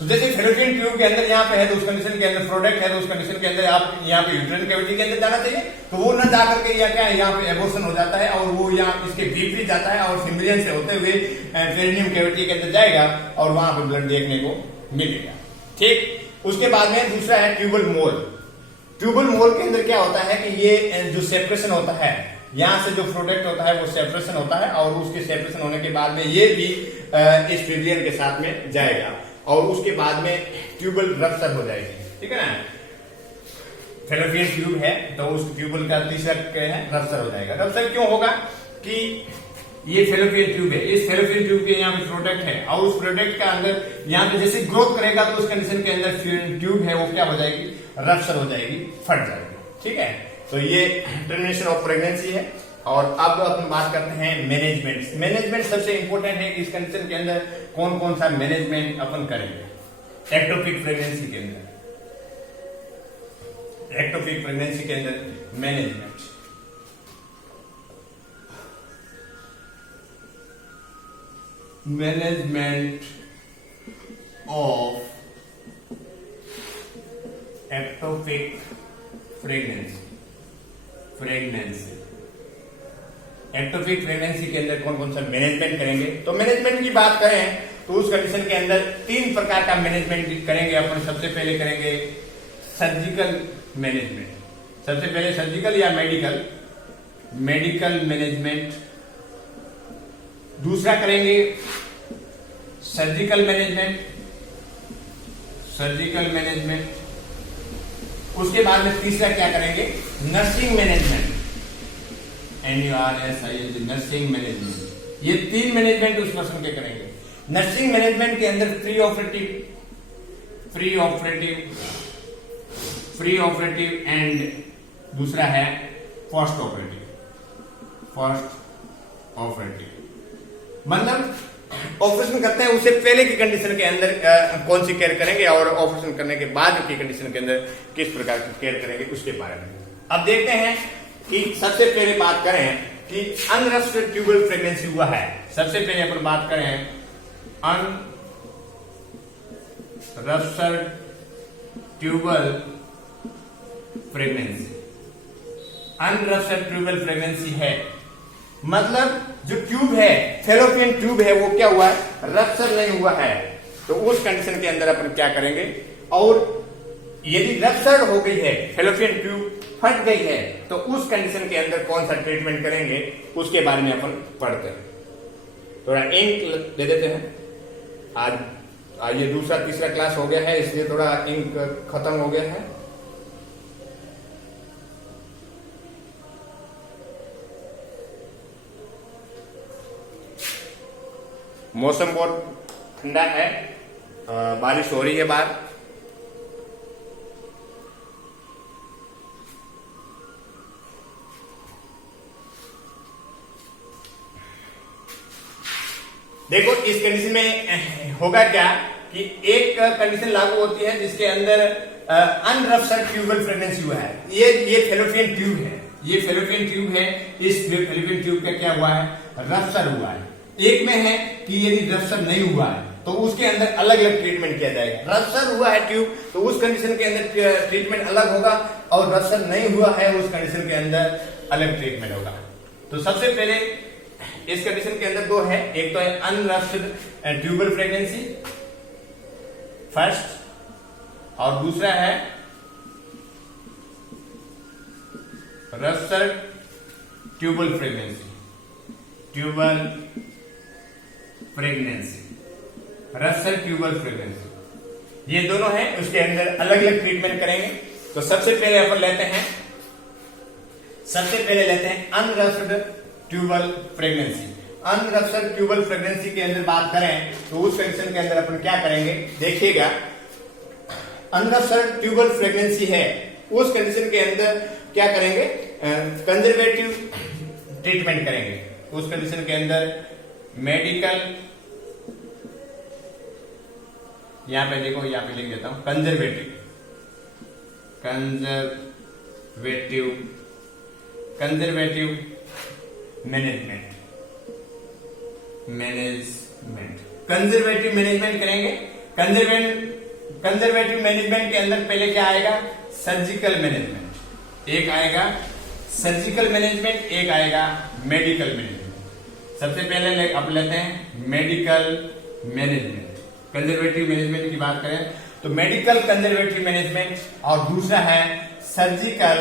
तो जैसे फेलोपियन ट्यूब के अंदर यहाँ पे है, तो उस कंडीशन के अंदर प्रोडक्ट है, तो उस कंडीशन के अंदर आप यहाँ पे यूट्राइन कैविटी के अंदर जाना चाहिए, तो वो ना जाकर के क्या है, यहाँ पे एबॉर्शन हो जाता है, और वो यहाँ इसके विपरीत जाता है, और फिम्ब्रियन से होते हुए पेरिनियम कैविटी के अंदर जाएगा, और वहां पे ब्लड देखने को मिलेगा। ठीक। उसके बाद में दूसरा है ट्यूबल मोल। ट्यूबल मोल के अंदर क्या होता है कि ये जो सेपरेशन होता है, यहां से जो प्रोडक्ट होता है वो सेपरेशन होता है, और उसके सेपरेशन होने के बाद में ये भी इस फिब्रियन के साथ में जाएगा, और उसके बाद में ट्यूबल रप्चर हो जाएगी। ठीक है ना, फेलोपियन ट्यूब है तो उस ट्यूबल का तीसरा क्या है, रप्चर हो जाएगा। रप्चर क्यों होगा कि ये फेलोपियन ट्यूब है, इस फेलोपियन ट्यूब के यहाँ पे प्रोडक्ट है, और उस प्रोडक्ट का अंदर यहाँ पे जैसे ग्रोथ करेगा तो उस कंडीशन के अंदर ट्यूब है वो क्या हो जाएगी, रप्चर हो जाएगी, फट जाएगी। ठीक है, तो ये टर्मिनेशन ऑफ प्रेगनेंसी है। और अब अपन बात करते हैं मैनेजमेंट। मैनेजमेंट सबसे इंपॉर्टेंट है कि इस कंडीशन के अंदर कौन कौन सा मैनेजमेंट अपन करेंगे एक्टोपिक प्रेगनेंसी के अंदर। एक्टोपिक प्रेगनेंसी के अंदर management. Management of ectopic pregnancy. Ectopic pregnancy के अंदर कौन कौन सा मैनेजमेंट करेंगे? तो मैनेजमेंट की बात करें तो उस कंडीशन के अंदर 3 प्रकार का मैनेजमेंट करेंगे अपन। सबसे पहले करेंगे सर्जिकल मैनेजमेंट। सबसे पहले सर्जिकल या मेडिकल मैनेजमेंट। दूसरा करेंगे सर्जिकल मैनेजमेंट। उसके बाद में तीसरा क्या करेंगे? Nursing management. NURSING nursing management. ये 3 मैनेजमेंट उस पर्सन के करेंगे। नर्सिंग मैनेजमेंट के अंदर प्री ऑपरेटिव एंड दूसरा है पोस्ट ऑपरेटिव। मतलब ऑपरेशन करते हैं उससे पहले की कंडीशन के अंदर कौन सी केयर करेंगे और ऑपरेशन करने के बाद की कंडीशन के अंदर किस प्रकार की केयर करेंगे उसके बारे में। अब देखते हैं कि सबसे पहले बात करें कि अनरप्चर्ड ट्यूबल प्रेगनेंसी हुआ है। सबसे पहले अपन बात करें अनरप्चर्ड ट्यूबल प्रेगनेंसी। अनरप्चर्ड ट्यूबल प्रेगनेंसी है मतलब जो ट्यूब है, फेलोपियन ट्यूब है, वो क्या हुआ है? रप्चर नहीं हुआ है। तो उस कंडीशन के अंदर अपन क्या करेंगे? और यदि रप्चर हो गई है, फेलोपियन ट्यूब फट गई है, तो उस कंडीशन के अंदर कौन सा ट्रीटमेंट करेंगे उसके बारे में अपन पढ़ते हैं। थोड़ा इंक दे देते हैं। आज ये दूसरा तीसरा क्लास हो गया है, इसलिए थोड़ा इंक खत्म हो गया है। मौसम बहुत ठंडा है, बारिश हो रही है बाहर। देखो इस कंडीशन में होगा क्या कि एक कंडीशन लागू होती है जिसके अंदर अनरप्चर्ड ट्यूबल प्रेगनेंसी हुआ है। ये फेलोपियन ट्यूब है, ये फेलोपियन ट्यूब है। इस फेलोपियन ट्यूब का क्या हुआ है? रप्चर हुआ है। एक में है कि यदि रप्चर नहीं हुआ है तो उसके अंदर अलग अलग ट्रीटमेंट किया जाएगा। रप्चर हुआ है ट्यूब तो उस कंडीशन के अंदर ट्रीटमेंट अलग होगा, और रप्चर नहीं हुआ है उस कंडीशन के अंदर अलग ट्रीटमेंट होगा। तो सबसे पहले इस कंडीशन के अंदर 2 है। एक तो है अनरप्चर्ड ट्यूबल प्रेगनेंसी फर्स्ट, और दूसरा है ruptured tubal pregnancy. Ruptured tubal pregnancy, ये दोनों है। उसके अंदर अलग अलग ट्रीटमेंट करेंगे। तो सबसे पहले अपन लेते हैं अनरप्चर्ड ट्यूबल प्रेगनेंसी। अनरप्चर्ड ट्यूबल प्रेगनेंसी के अंदर बात करें तो उस कंडीशन के अंदर अपन क्या करेंगे? देखिएगा, अनरप्चर्ड ट्यूबल प्रेगनेंसी है, उस कंडीशन के अंदर क्या करेंगे? कंजर्वेटिव ट्रीटमेंट करेंगे। उस कंडीशन के अंदर मेडिकल, यहां पे देखो, यहां पे लिख देता हूं कंजर्वेटिव मैनेजमेंट। कंजर्वेटिव मैनेजमेंट करेंगे। कंजर्वेटिव मैनेजमेंट के अंदर पहले क्या आएगा? Surgical management. एक आएगा सर्जिकल मैनेजमेंट, एक आएगा मेडिकल मैनेजमेंट। सबसे पहले अब लेते हैं मेडिकल मैनेजमेंट। कंजर्वेटिव मैनेजमेंट की बात करें तो मेडिकल कंजर्वेटिव मैनेजमेंट, और दूसरा है सर्जिकल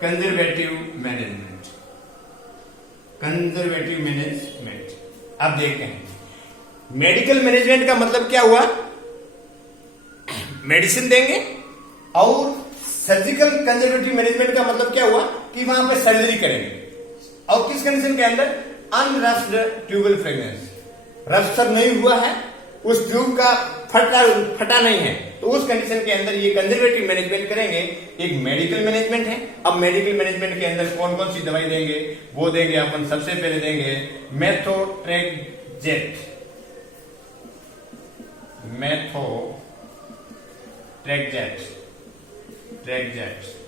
कंजर्वेटिव मैनेजमेंट। अब देखते हैं मेडिकल मैनेजमेंट का मतलब क्या हुआ? मेडिसिन देंगे। और सर्जिकल कंजर्वेटिव मैनेजमेंट का मतलब क्या हुआ कि वहां पे सर्जरी करेंगे। और किस कंडीशन के अंदर? अनरप्चर्ड ट्यूबल प्रेगनेंसी, रप्चर नहीं हुआ है, उस ट्यूब का फटा नहीं है, तो उस कंडीशन के अंदर ये कंजर्वेटिव मैनेजमेंट करेंगे। एक मेडिकल मैनेजमेंट है। अब मेडिकल मैनेजमेंट के अंदर कौन कौन सी दवाई देंगे? वो देंगे अपन सबसे पहले देंगे मेथोट्रेक्जेट। ट्रैकजेट,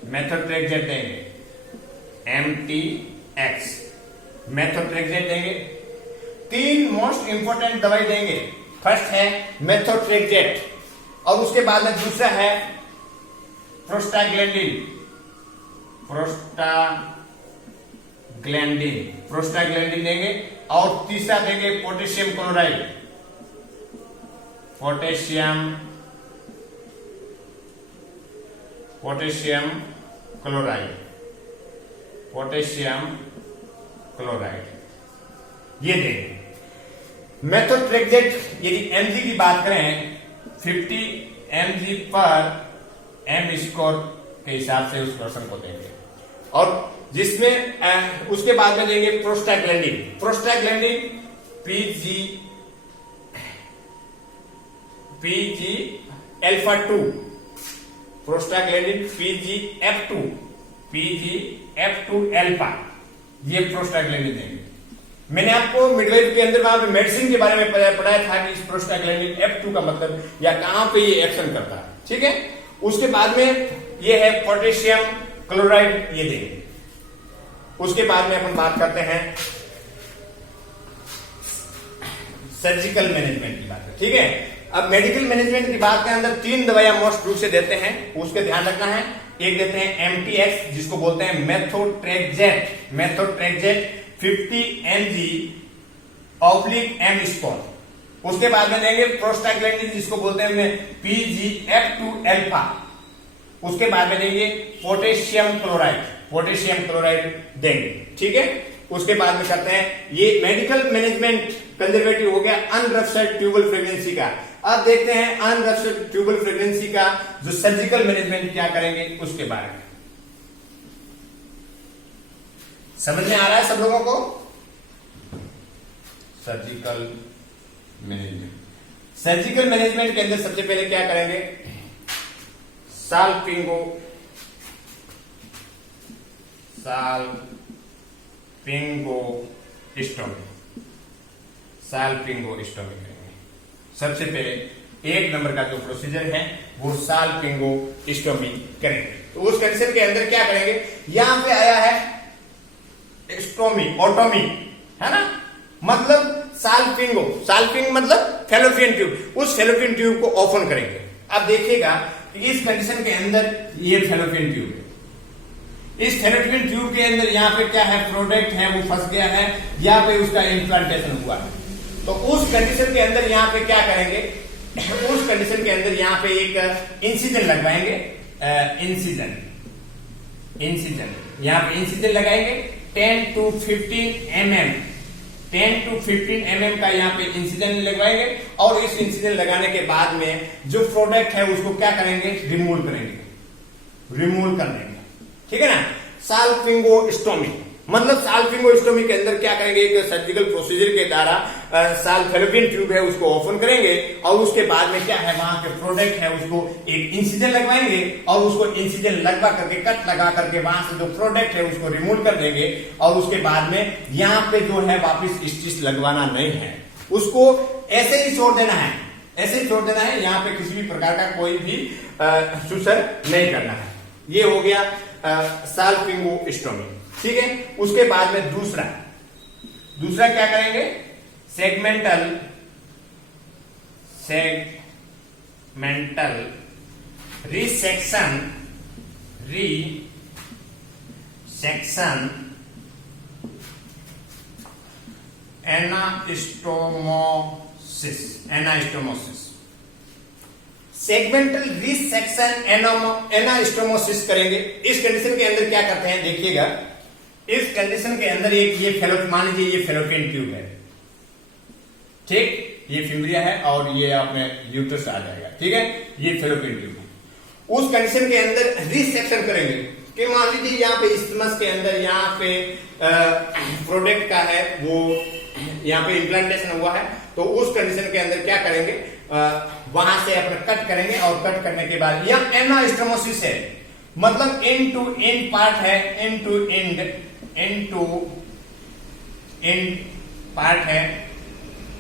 मेथड ट्रैकजेट देंगे, MTX मेथड ट्रैकजेट देंगे। 3 मोस्ट इंपोर्टेंट दवाई देंगे। फर्स्ट है मेथड ट्रैकजेट और उसके बाद में दूसरा है प्रोस्टाग्लैंडिन देंगे और तीसरा देंगे पोटेशियम क्लोराइड, ये देंगे। मेथड ट्रैकजेट यदि mg की बात करें 50 mg पर m स्कोर के हिसाब से उस पर्सन को देंगे और जिसमें उसके बाद में देंगे prostaglandin PG alpha 2, prostaglandin PGF2 alpha, ये प्रोस्टाग्लैंडिन देंगे। मैंने आपको मिडवाइफ के अंदर वहां पे मेडिसिन के बारे में पढ़ाया था कि इस प्रोस्टाग्लैंडिन F2 का मतलब या कहां पे ये एक्शन करता है, ठीक है। उसके बाद में ये है पोटेशियम क्लोराइड, ये देंगे। उसके बाद में अपन बात करते हैं सर्जिकल मैनेजमेंट की बात, ठीक है। अब मेडिकल मैनेजमेंट की बात के अंदर 3 दवाइयां मोस्ट रूप से देते हैं, उसके ध्यान रखना है। एक देते हैं MTX जिसको बोलते हैं मेथड ट्रैकजेट 50 mg /m स्कोर। उसके बाद में देंगे प्रोस्टाग्लैंडिन जिसको बोलते हैं PGF2 अल्फा। उसके बाद में देंगे पोटेशियम क्लोराइड देंगे, ठीक है। उसके बाद में करते हैं ये मेडिकल मैनेजमेंट कंजर्वेटिव हो गया अनरप्चर्ड ट्यूबल प्रेगनेंसी का। अब देखते हैं अनरप्चर्ड ट्यूबल प्रेगनेंसी का जो सर्जिकल मैनेजमेंट क्या करेंगे उसके बारे में। समझ में आ रहा है सब लोगों को? सर्जिकल मैनेजमेंट के अंदर सबसे पहले क्या करेंगे, साल्पिंगोस्टोमी करेंगे। सबसे पहले 1 नंबर का जो प्रोसीजर है वो साल्पिंगोस्टोमी करेंगे। तो उस कंडीशन के अंदर क्या करेंगे, यहां पे आया है ओटोमी, है ना, मतलब साल्पिंग मतलब फेलोपियन ट्यूब, उस फेलोपियन ट्यूब को ओपन करेंगे। अब देखिएगा कि इस कंडीशन के अंदर ये फेलोपियन ट्यूब है, इस फेलोपियन ट्यूब के अंदर यहाँ पे क्या है, प्रोडक्ट है वो फंस गया है, यहाँ पे उसका इम्प्लांटेशन हुआ है। तो उस कंडीशन के अंदर यहाँ पे क्या करेंगे, उस कंडीशन के अंदर यहाँ पे एक इंसिजन लगवाएंगे, इंसिजन यहाँ पे इंसिजन लगाएंगे 10 to 15 mm का यहाँ पे इंसिजन लगवाएंगे और इस इंसिजन लगाने के बाद में जो प्रोडक्ट है उसको क्या करेंगे, रिमूव कर देंगे, ठीक है ना। साल्पिंगोस्टोमी मतलब साल्पिंगोस्टोमी के अंदर क्या करेंगे, एक सर्जिकल प्रोसीजर के द्वारा फेलोपियन ट्यूब है उसको ओपन करेंगे और उसके बाद में क्या है, वहां के प्रोडक्ट है उसको एक इंसिजन लगवाएंगे और उसको इंसिजन लगवा करके कट लगा करके वहां से जो प्रोडक्ट है उसको रिमूव कर देंगे और उसके बाद में यहाँ पे जो है वापिस स्टिच लगवाना नहीं है, उसको ऐसे ही छोड़ देना है, यहाँ पे किसी भी प्रकार का कोई भी सुसर नहीं करना है। ये हो गया साल्पिंगोस्टोमी, ठीक है। उसके बाद में दूसरा क्या करेंगे, segmental resection anastomosis segmental resection anastomosis करेंगे। इस कंडीशन के अंदर क्या करते हैं, देखिएगा इस कंडीशन के अंदर एक ये मान लीजिए ये फेलोपियन ट्यूब है, ठीक, ये फिम्ब्रिया है और ये आपने यूट्रस आ जाएगा, ठीक है, ये फेलोपियन ट्यूब है। उस कंडीशन के अंदर रिसेक्शन करेंगे कि मान लीजिए यहाँ पे इस्टमस के अंदर यहाँ पे प्रोडक्ट का है वो यहाँ पे इम्प्लांटेशन हुआ है, तो उस कंडीशन के अंदर क्या करेंगे, वहां से अपना कट करेंगे और कट करने के बाद यह एनास्टोमोसिस है, मतलब एंड टू एंड पार्ट है, एंड टू एंड पार्ट है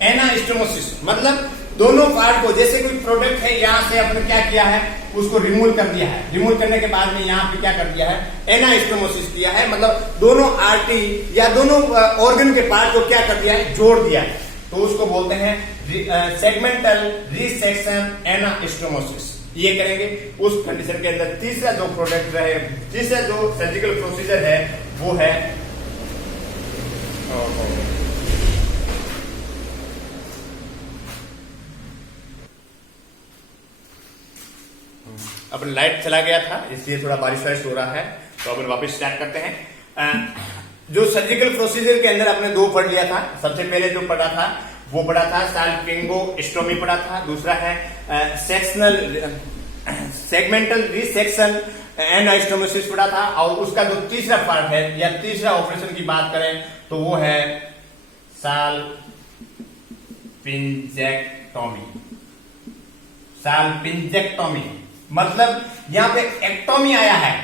एनास्टोमोसिस, मतलब दोनों पार्ट को, जैसे कोई प्रोडक्ट है यहां से अपने क्या किया है उसको रिमूव कर दिया है। रिमूव करने के बाद में यहाँ पे क्या कर दिया है, एनास्टोमोसिस किया है, मतलब दोनों आर्टरी या दोनों ऑर्गन के पार्ट को क्या कर दिया है, जोड़ दिया है। तो उसको बोलते हैं सेगमेंटल रिसेक्शन एनास्टोमोसिस। ये करेंगे। उस कंडीशन के अंदर तीसरा जो प्रोडक्ट है, तीसरा जो सर्जिकल प्रोसीजर है वो है अपन लाइट चला गया था इसलिए थोड़ा बारिश वारिश हो रहा है, तो अपन वापस स्टार्ट करते हैं। जो सर्जिकल प्रोसीजर के अंदर आपने दो पढ़ लिया था। सबसे पहले जो पढ़ा था वो पढ़ा था साल्पिंगोस्टोमी पढ़ा था, दूसरा है सेगमेंटल रिसेक्शन एनास्टोमोसिस पढ़ा था, और उसका जो तीसरा पार्ट है या तीसरा ऑपरेशन की बात करें तो वो है साल्पिंजेक्टोमी। साल्पिंजेक्टोमी मतलब यहां पे एक्टोमी आया है,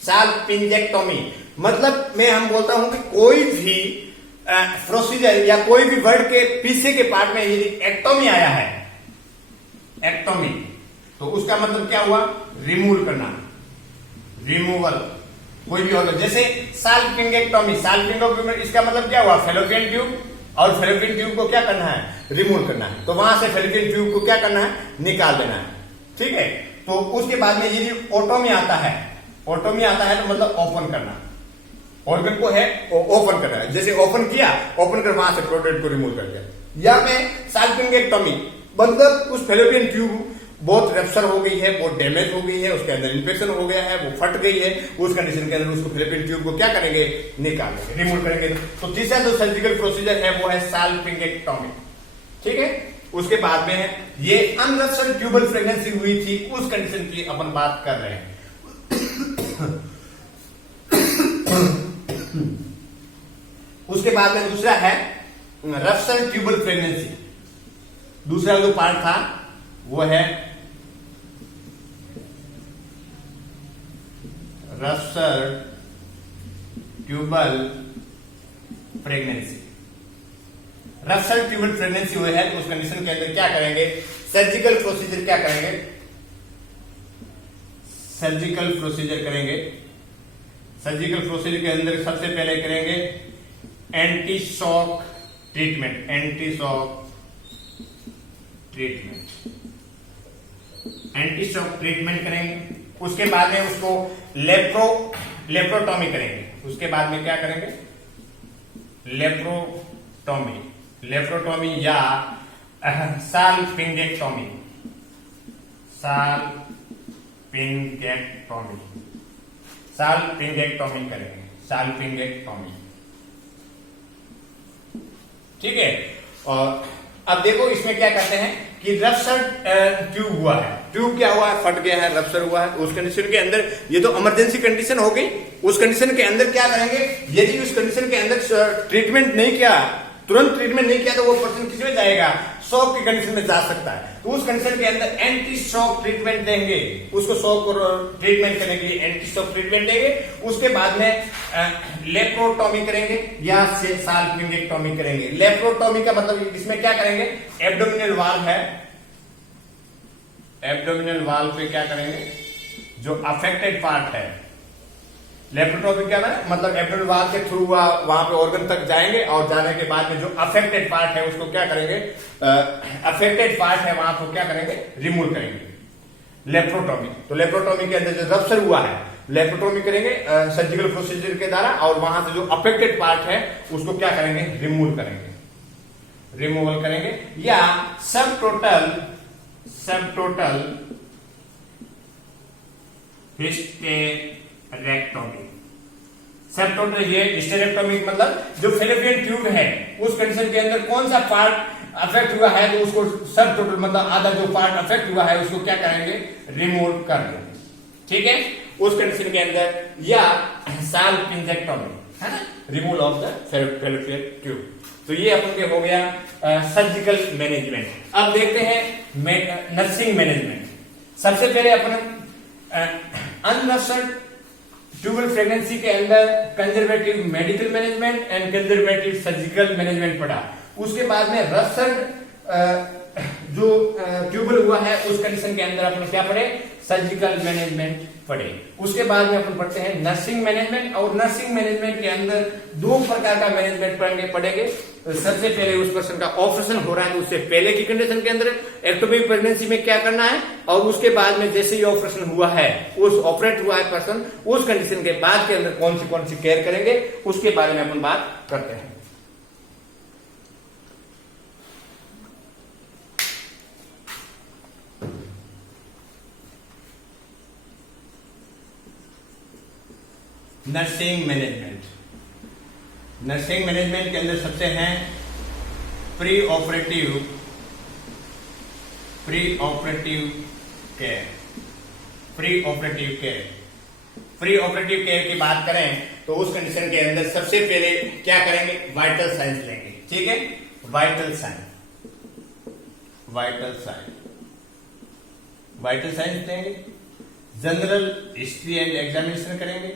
साल्पिंजेक्टोमी मतलब मैं हम बोलता हूं कि कोई भी प्रोसीजर या कोई भी वर्ड के पीछे के पार्ट में यदि एक्टोमी आया है, एक्टोमी, तो उसका मतलब क्या हुआ, रिमूव करना, रिमूवल कोई भी ऑर्गन। जैसे साल्पिंगेक्टोमी, साल्पिंगेक्टोमी इसका मतलब क्या हुआ, फेलोपियन ट्यूब, और फेलोपियन ट्यूब को क्या करना है, रिमूव करना है। तो वहां से फेलोपियन ट्यूब को क्या करना है, निकाल देना है, ठीक है। तो उसके बाद में यदि ओटोमी आता है, ओटोमी आता है तो मतलब ओपन करना, ऑर्गन को है ओपन करना है। जैसे ओपन किया, ओपन कर वहां से प्रोडक्ट को रिमूव कर दिया। यहाँ पे साल्पिंगेक्टोमी मतलब उस फेलोपियन ट्यूब बहुत रप्चर हो गई है, बहुत डैमेज हो गई है, उसके अंदर इन्फेक्शन हो गया है, वो फट गई है, उस कंडीशन के अंदर उसको फेलोपियन ट्यूब को क्या करेंगे, निकालेंगे, रिमूव करेंगे। तो तीसरा जो सर्जिकल प्रोसीजर है वो है साल्पिंगेक्टोमी, ठीक है। उसके बाद में है ये अनरप्चर्ड ट्यूबल प्रेगनेंसी हुई थी, उस कंडीशन की अपन बात कर रहे हैं। उसके बाद में दूसरा है रप्चर्ड ट्यूबल प्रेगनेंसी। दूसरा जो पार्ट था वो है ruptured tubal pregnancy. Ruptured tubal pregnancy हुई है तो उस कंडीशन के अंदर क्या करेंगे, सर्जिकल प्रोसीजर क्या करेंगे, सर्जिकल प्रोसीजर करेंगे। सर्जिकल प्रोसीजर के अंदर सबसे पहले करेंगे anti shock treatment, anti shock treatment, anti shock treatment करेंगे। उसके बाद में उसको लेप्रोटॉमी करेंगे। उसके बाद में क्या करेंगे, लेप्रोटॉमी, लेप्रोटॉमी या साल्पिंगेक्टोमी, साल्पिंगेक्टोमी, साल्पिंगेक्टोमी करेंगे, साल्पिंगेक्टोमी, ठीक है। और अब देखो इसमें क्या करते हैं कि रप्चर्ड ट्यूब हुआ है, ट्यूब क्या हुआ है, फट गया है, रप्चर हुआ है। उस कंडीशन के अंदर ये तो इमरजेंसी कंडीशन हो गई। उस कंडीशन के अंदर क्या करेंगे, यदि उस कंडीशन के अंदर ट्रीटमेंट नहीं किया, तुरंत ट्रीटमेंट नहीं किया, तो वो पर्सन किसमें जाएगा, शॉक की कंडीशन में जा सकता है। तो उस कंडीशन के अंदर एंटी शॉक ट्रीटमेंट देंगे, उसको शॉक को ट्रीटमेंट करने के लिए एंटी शॉक ट्रीटमेंट देंगे। उसके बाद में लेप्रोटॉमी करेंगे या साल्पिंगेक्टोमी करेंगे। लेप्रोटॉमी का मतलब इसमें क्या करेंगे, एब्डोमिनल वाल्व है, एब्डोमिनल वाल्व पे क्या करेंगे, जो अफेक्टेड पार्ट है। लेप्रोटॉमी क्या है, मतलब एब्डोमिनल वाल्व के थ्रू वहां पे ऑर्गन तक जाएंगे, और जाने के बाद में जो अफेक्टेड पार्ट है उसको क्या करेंगे, अफेक्टेड पार्ट है वहां को क्या करेंगे, रिमूव करेंगे, लेप्रोटॉमी। तो लेप्रोटॉमी के अंदर जो रप्चर हुआ है, लेप्रोटॉमी करेंगे सर्जिकल प्रोसीजर के द्वारा, और वहां से जो अफेक्टेड पार्ट है उसको क्या करेंगे, रिमूव करेंगे, रिमूवल करेंगे। या सब टोटल हिस्टेरेक्टोमी, सब टोटल ये हिस्टेरेक्टोमी मतलब जो फेलोपियन ट्यूब है उस कंडीशन के अंदर कौन सा पार्ट अफेक्ट हुआ है, तो उसको सब टोटल मतलब आधा जो पार्ट अफेक्ट हुआ है उसको क्या करेंगे, रिमूव कर देंगे, ठीक है। उस कंडीशन के अंदर या साल्पिंजेक्टोमी है ना, removal of the fallopian tube. तो ये अपन के हो गया सर्जिकल मैनेजमेंट। अब देखते हैं नर्सिंग मैनेजमेंट। सबसे पहले अपन अनरप्चर्ड ट्यूबल प्रेगनेंसी के अंदर conservative medical management and conservative surgical management पढ़ा। उसके बाद में रप्चर्ड जो ट्यूबल हुआ है उस कंडीशन के अंदर अपन क्या पढ़े, सर्जिकल मैनेजमेंट पढ़े। उसके बाद में अपन पढ़ते हैं नर्सिंग मैनेजमेंट, और नर्सिंग मैनेजमेंट के अंदर दो प्रकार का मैनेजमेंट पढ़ेंगे। सबसे पहले उस पर्सन का ऑपरेशन हो रहा है तो उससे पहले की कंडीशन के अंदर एक्टोपिक प्रेगनेंसी में क्या करना है, और उसके बाद में जैसे ही ऑपरेशन हुआ है, उस ऑपरेट हुआ है पर्सन, उस कंडीशन के बाद के अंदर कौन सी केयर करेंगे, उसके बारे में अपन बात करते हैं। Nursing management. नर्सिंग मैनेजमेंट के अंदर सबसे हैं pre operative care. Pre operative care की बात करें तो उस कंडीशन के अंदर सबसे पहले क्या करेंगे, वाइटल साइंस लेंगे। ठीक है, वाइटल साइंस लेंगे, जनरल हिस्ट्री एंड एग्जामिनेशन करेंगे।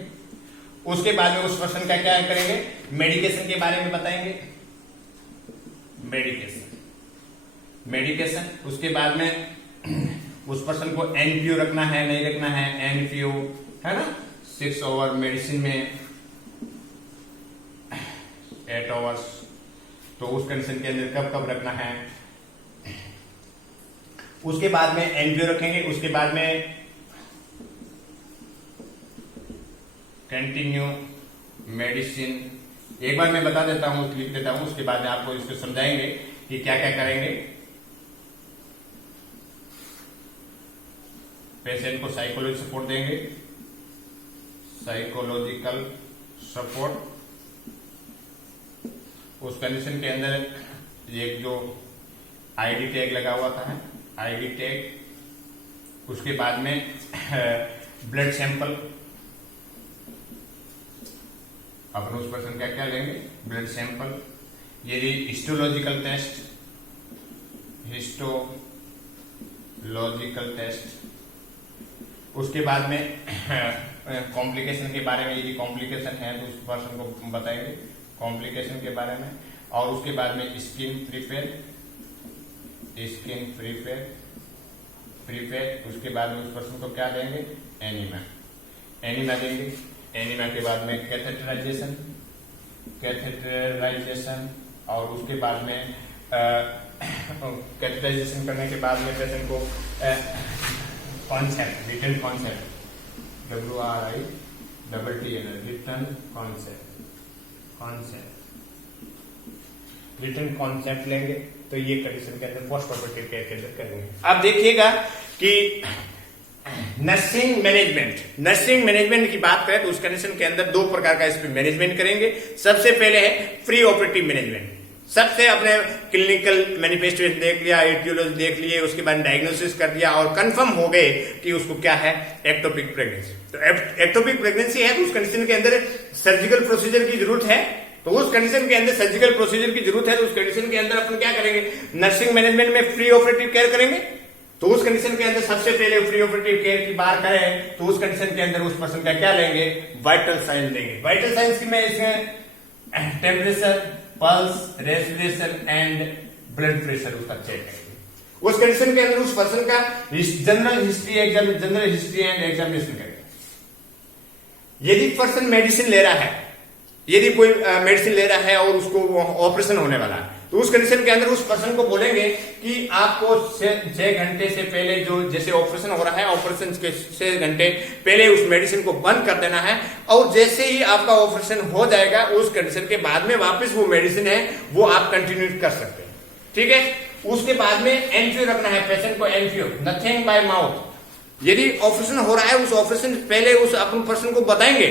उसके बाद में उस पर्सन का क्या करेंगे, मेडिकेशन के बारे में बताएंगे, मेडिकेशन। उसके बाद में उस पर्सन को एनपीओ रखना है नहीं रखना है, एनपीओ है ना, 6 आवर, मेडिसिन में 8 आवर्स, तो उस कंडीशन के अंदर कब कब रखना है। उसके बाद में एनपीओ रखेंगे। उसके बाद में कंटिन्यू मेडिसिन। एक बार मैं बता देता हूं, लिख देता हूं, उसके बाद में आपको इसको समझाएंगे कि क्या क्या करेंगे। पेशेंट को साइकोलॉजी सपोर्ट देंगे, साइकोलॉजिकल सपोर्ट। उस कंडीशन के अंदर एक जो आईडी टैग लगा हुआ था, आईडी टैग। उसके बाद में ब्लड सैंपल, अपन उस पर्सन का क्या लेंगे, ब्लड सैंपल। यदि हिस्टोलॉजिकल टेस्ट। उसके बाद में कॉम्प्लिकेशन के बारे में, यदि कॉम्प्लिकेशन है तो उस पर्सन को बताएंगे कॉम्प्लिकेशन के बारे में। और उसके बाद में स्किन प्रिपेयर। उसके बाद में उस पर्सन को क्या देंगे, एनीमा देंगे। एनीमा के बाद में कैथेटराइजेशन, और उसके बाद में कैथेटराइजेशन करने के बाद में पेशेंट को concept, retained concept, retained concept लेंगे। तो ये कंडीशन के अंदर पोस्ट ऑपरेटिव केयर के अंदर करेंगे। अब देखिएगा कि नर्सिंग मैनेजमेंट की बात करें तो उस कंडीशन के अंदर दो प्रकार का इसमें मैनेजमेंट करेंगे। सबसे पहले है प्री ऑपरेटिव मैनेजमेंट। सबसे अपने क्लिनिकल मैनिफेस्टेशन देख लिया, एटियोलॉजी देख लिए, उसके बाद डायग्नोसिस कर दिया और कंफर्म हो गए कि उसको क्या है, एक्टोपिक प्रेगनेंसी। तो एक्टोपिक प्रेगनेंसी है तो उस कंडीशन के अंदर सर्जिकल प्रोसीजर की जरूरत है। तो उस कंडीशन के अंदर सर्जिकल प्रोसीजर की जरूरत है तो उस कंडीशन के अंदर अपन क्या करेंगे, नर्सिंग मैनेजमेंट में प्री ऑपरेटिव केयर करेंगे। तो उस कंडीशन के अंदर सबसे पहले प्री ऑपरेटिव केयर की बात करें तो उस कंडीशन के अंदर उस पर्सन का क्या लेंगे, वाइटल साइंस लेंगे। वाइटल साइंस की में इसमें temperature, pulse, respiration and blood pressure उसका चेक करेंगे। उस कंडीशन के अंदर उस पर्सन का जनरल हिस्ट्री एंड एग्जामिनेशन करेंगे। यदि पर्सन मेडिसिन ले रहा है, यदि कोई मेडिसिन ले रहा है और उसको ऑपरेशन होने वाला है तो उस कंडीशन के अंदर उस पर्सन को बोलेंगे कि आपको 6 घंटे से पहले, जो जैसे ऑपरेशन हो रहा है, ऑपरेशन के 6 घंटे पहले उस मेडिसिन को बंद कर देना है। और जैसे ही आपका ऑपरेशन हो जाएगा उस कंडीशन के बाद में वापस वो मेडिसिन है वो आप कंटिन्यू कर सकते हैं। ठीक है। उसके बाद में एनपीओ रखना है पेशेंट को, एनपीओ नथिंग बाय माउथ। यदि ऑपरेशन हो रहा है उस ऑपरेशन पहले उस अपन पर्सन को बताएंगे।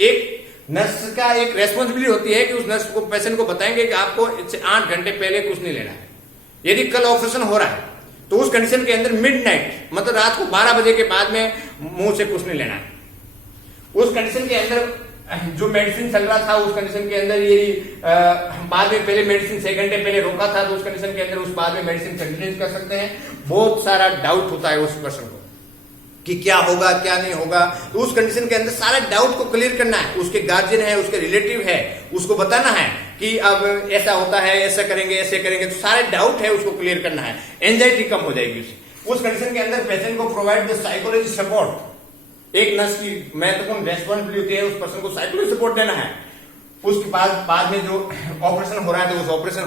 एक नर्स का एक रेस्पॉन्सिबिलिटी होती है कि उस नर्स को, पेशेंट को बताएंगे कि आपको 8 घंटे पहले कुछ नहीं लेना है। यदि कल ऑपरेशन हो रहा है तो उस कंडीशन के अंदर मिडनाइट, मतलब रात को 12 बजे के बाद में मुंह से कुछ नहीं लेना है। उस कंडीशन के अंदर जो मेडिसिन चल रहा था उस कंडीशन के अंदर यदि बाद में पहले मेडिसिन 6 घंटे पहले रोका था तो उस कंडीशन के अंदर उस बाद में मेडिसिन कंटिन्यू कर सकते हैं। बहुत सारा डाउट होता है उस पर्सन को कि क्या होगा क्या नहीं होगा, तो उस कंडीशन के अंदर सारे डाउट को क्लियर करना है। उसके गार्जियन है, उसके रिलेटिव है, उसको बताना है कि अब ऐसा होता है, ऐसा करेंगे, ऐसे करेंगे, तो सारे डाउट है उसको क्लियर करना है। एंजाइटी कम हो जाएगी उस कंडीशन के अंदर पेशेंट को प्रोवाइड द साइकोलॉजी सपोर्ट। एक नर्स की महत्वपूर्ण रेस्पॉन्सिबिलिटी होती है उस पर्सन को साइकोलॉजी सपोर्ट देना है। उसके बाद में जो ऑपरेशन हो रहा है तो उस ऑपरेशन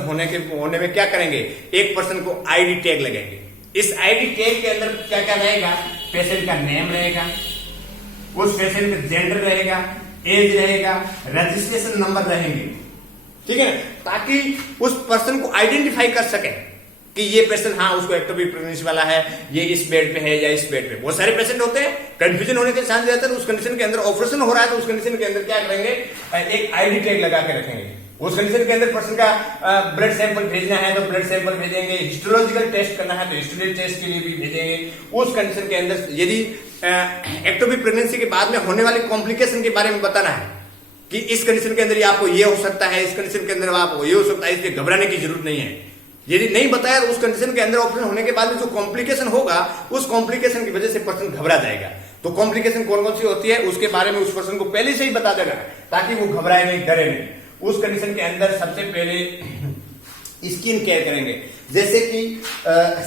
होने में क्या करेंगे, एक पर्सन को आईडी टैग लगेंगे। इस आईडी टैग के अंदर क्या क्या रहेगा, पेशेंट का नेम रहेगा, उस पेशेंट का जेंडर रहेगा, एज रहेगा, रजिस्ट्रेशन नंबर रहेंगे, ठीक है, ताकि उस पर्सन को आइडेंटिफाई कर सके कि ये पेशेंट, हाँ उसको एक्टोपिक प्रेगनेंसी वाला है, ये इस बेड पे है या इस बेड पे। बहुत सारे पेशेंट होते हैं, कंफ्यूजन होने के चांस रहता है। उस कंडीशन के अंदर ऑपरेशन हो रहा है तो उस कंडीशन के अंदर क्या करेंगे, एक आईडी टैग लगा के रखेंगे। उस कंडीशन के अंदर पर्सन का ब्लड सैंपल भेजना है तो ब्लड सैंपल भेजेंगे, हिस्टोलॉजिकल टेस्ट करना है तो हिस्टोलॉजिकल टेस्ट के लिए भी भेजेंगे। उस कंडीशन के अंदर यदि एक्टोपिक प्रेगनेंसी के बाद में होने वाली कॉम्प्लिकेशन के बारे में बताना है कि इस कंडीशन के अंदर आपको ये हो सकता है, इस कंडीशन के अंदर आपको ये हो सकता है, इसलिए घबराने की जरूरत नहीं है। यदि नहीं बताया तो उस कंडीशन के अंदर ऑपरेशन होने के बाद में जो कॉम्प्लिकेशन होगा उस कॉम्प्लिकेशन की वजह से पर्सन घबरा जाएगा। तो कॉम्प्लिकेशन कौन कौन सी होती है उसके बारे में उस पर्सन को पहले से ही बता देना ताकि वो घबराए नहीं, डरे नहीं। उस कंडीशन के अंदर सबसे पहले स्किन केयर करेंगे, जैसे कि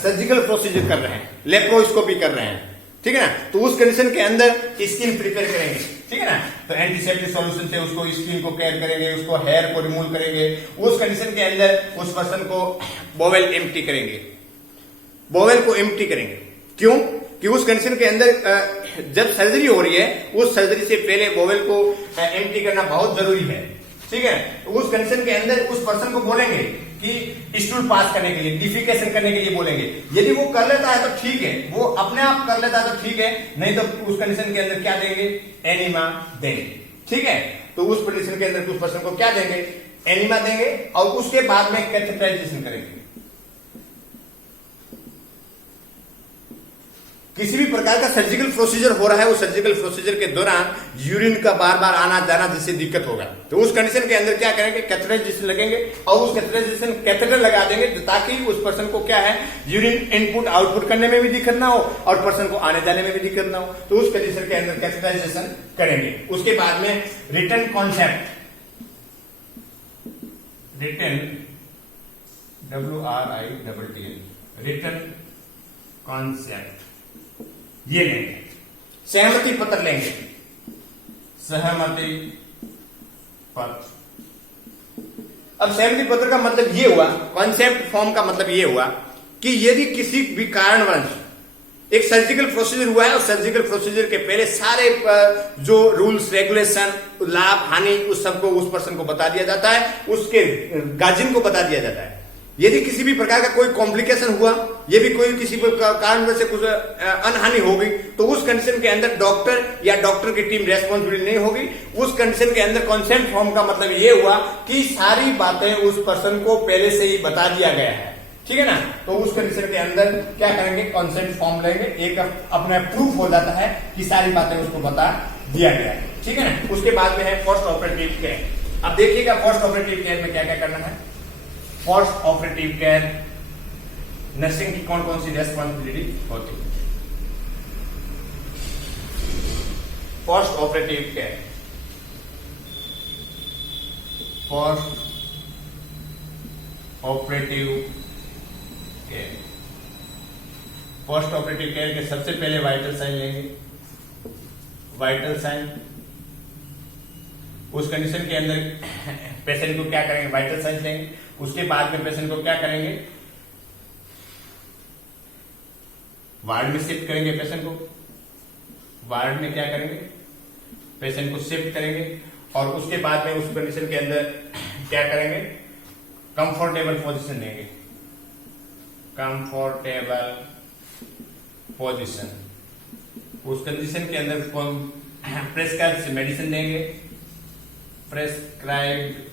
सर्जिकल प्रोसीजर कर रहे हैं, लेप्रोस्कोपी कर रहे हैं, ठीक है ना, तो उस कंडीशन के अंदर स्किन प्रिपेयर करेंगे, ठीक है ना, तो एंटीसेप्टिक सॉल्यूशन से उसको स्किन को केयर करेंगे, उसको हेयर को रिमूव करेंगे। उस कंडीशन के अंदर उस पर्सन को बोवेल एम्प्टी करेंगे, बोवेल को एम्प्टी करेंगे। क्यों कि उस कंडीशन के अंदर जब सर्जरी हो रही है उस सर्जरी से पहले बोवेल को एम्प्टी करना बहुत जरूरी है, ठीक है। तो उस कंडीशन के अंदर उस पर्सन को बोलेंगे कि स्टूल पास करने के लिए, डिफिकेशन करने के लिए बोलेंगे। यदि वो कर लेता है तो ठीक है, वो अपने आप कर लेता है तो ठीक है, नहीं तो उस कंडीशन के अंदर क्या देंगे, एनिमा देंगे, ठीक है। तो उस कंडीशन के अंदर उस पर्सन को क्या देंगे, एनिमा देंगे और उसके बाद में कैथेटराइजेशन करेंगे। किसी भी प्रकार का सर्जिकल प्रोसीजर हो रहा है उस सर्जिकल प्रोसीजर के दौरान यूरिन का बार बार आना जाना जिससे दिक्कत होगा तो उस कंडीशन के अंदर क्या करेंगे, कैथेटराइजेशन लगेंगे और उस कैथेटराइजेशन कैथेटर लगा देंगे ताकि उस पर्सन को क्या है, यूरिन इनपुट आउटपुट करने में भी दिक्कत ना हो और पर्सन को आने जाने में भी दिक्कत ना हो। तो उस कंडीशन के अंदर कैथेटराइजेशन करेंगे। उसके बाद में return concept, return WRITTN, return concept ये लेंगे। सहमति पत्र लेंगे, सहमति पत्र। अब सहमति पत्र का मतलब ये हुआ, कॉन्सेप्ट फॉर्म का मतलब ये हुआ कि यदि किसी भी कारणवश एक सर्जिकल प्रोसीजर हुआ है और सर्जिकल प्रोसीजर के पहले सारे जो रूल्स रेगुलेशन लाभ हानि उस सबको उस पर्सन को बता दिया जाता है, उसके गार्जियन को बता दिया जाता है। यदि किसी भी प्रकार का कोई कॉम्प्लिकेशन हुआ, ये भी कोई किसी कारण से कुछ अनहानि होगी तो उस कंडीशन के अंदर डॉक्टर या डॉक्टर की टीम रेस्पॉन्सिबिलिटी नहीं होगी। उस कंडीशन के अंदर कंसेंट फॉर्म का मतलब ये हुआ कि सारी बातें उस पर्सन को पहले से ही बता दिया गया है, ठीक है ना। तो उस कंडीशन के अंदर क्या करेंगे, कंसेंट फॉर्म लेंगे, एक अपना प्रूफ हो जाता है कि सारी बातें उसको बता दिया गया है, ठीक है ना। उसके बाद में है पोस्ट ऑपरेटिव केयर। अब देखिएगा पोस्ट ऑपरेटिव केयर में क्या क्या करना है। पोस्ट ऑपरेटिव केयर नर्सिंग की कौन कौन सी रेस्पॉन्सिबिलिटी होती है। Post operative care, post operative care, post operative care के सबसे पहले वाइटल साइन लेंगे। वाइटल साइन उस कंडीशन के अंदर पेशेंट को क्या करेंगे, वाइटल साइन लेंगे। उसके बाद में पेशेंट को क्या करेंगे, वार्ड में शिफ्ट करेंगे। पेशेंट को वार्ड में क्या करेंगे, पेशेंट को शिफ्ट करेंगे और उसके बाद में उस कंडीशन के अंदर क्या करेंगे, कंफर्टेबल पोजीशन देंगे। कंफर्टेबल पोजीशन उस कंडीशन के अंदर प्रेस्क्राइब मेडिसिन देंगे, प्रेस्क्राइब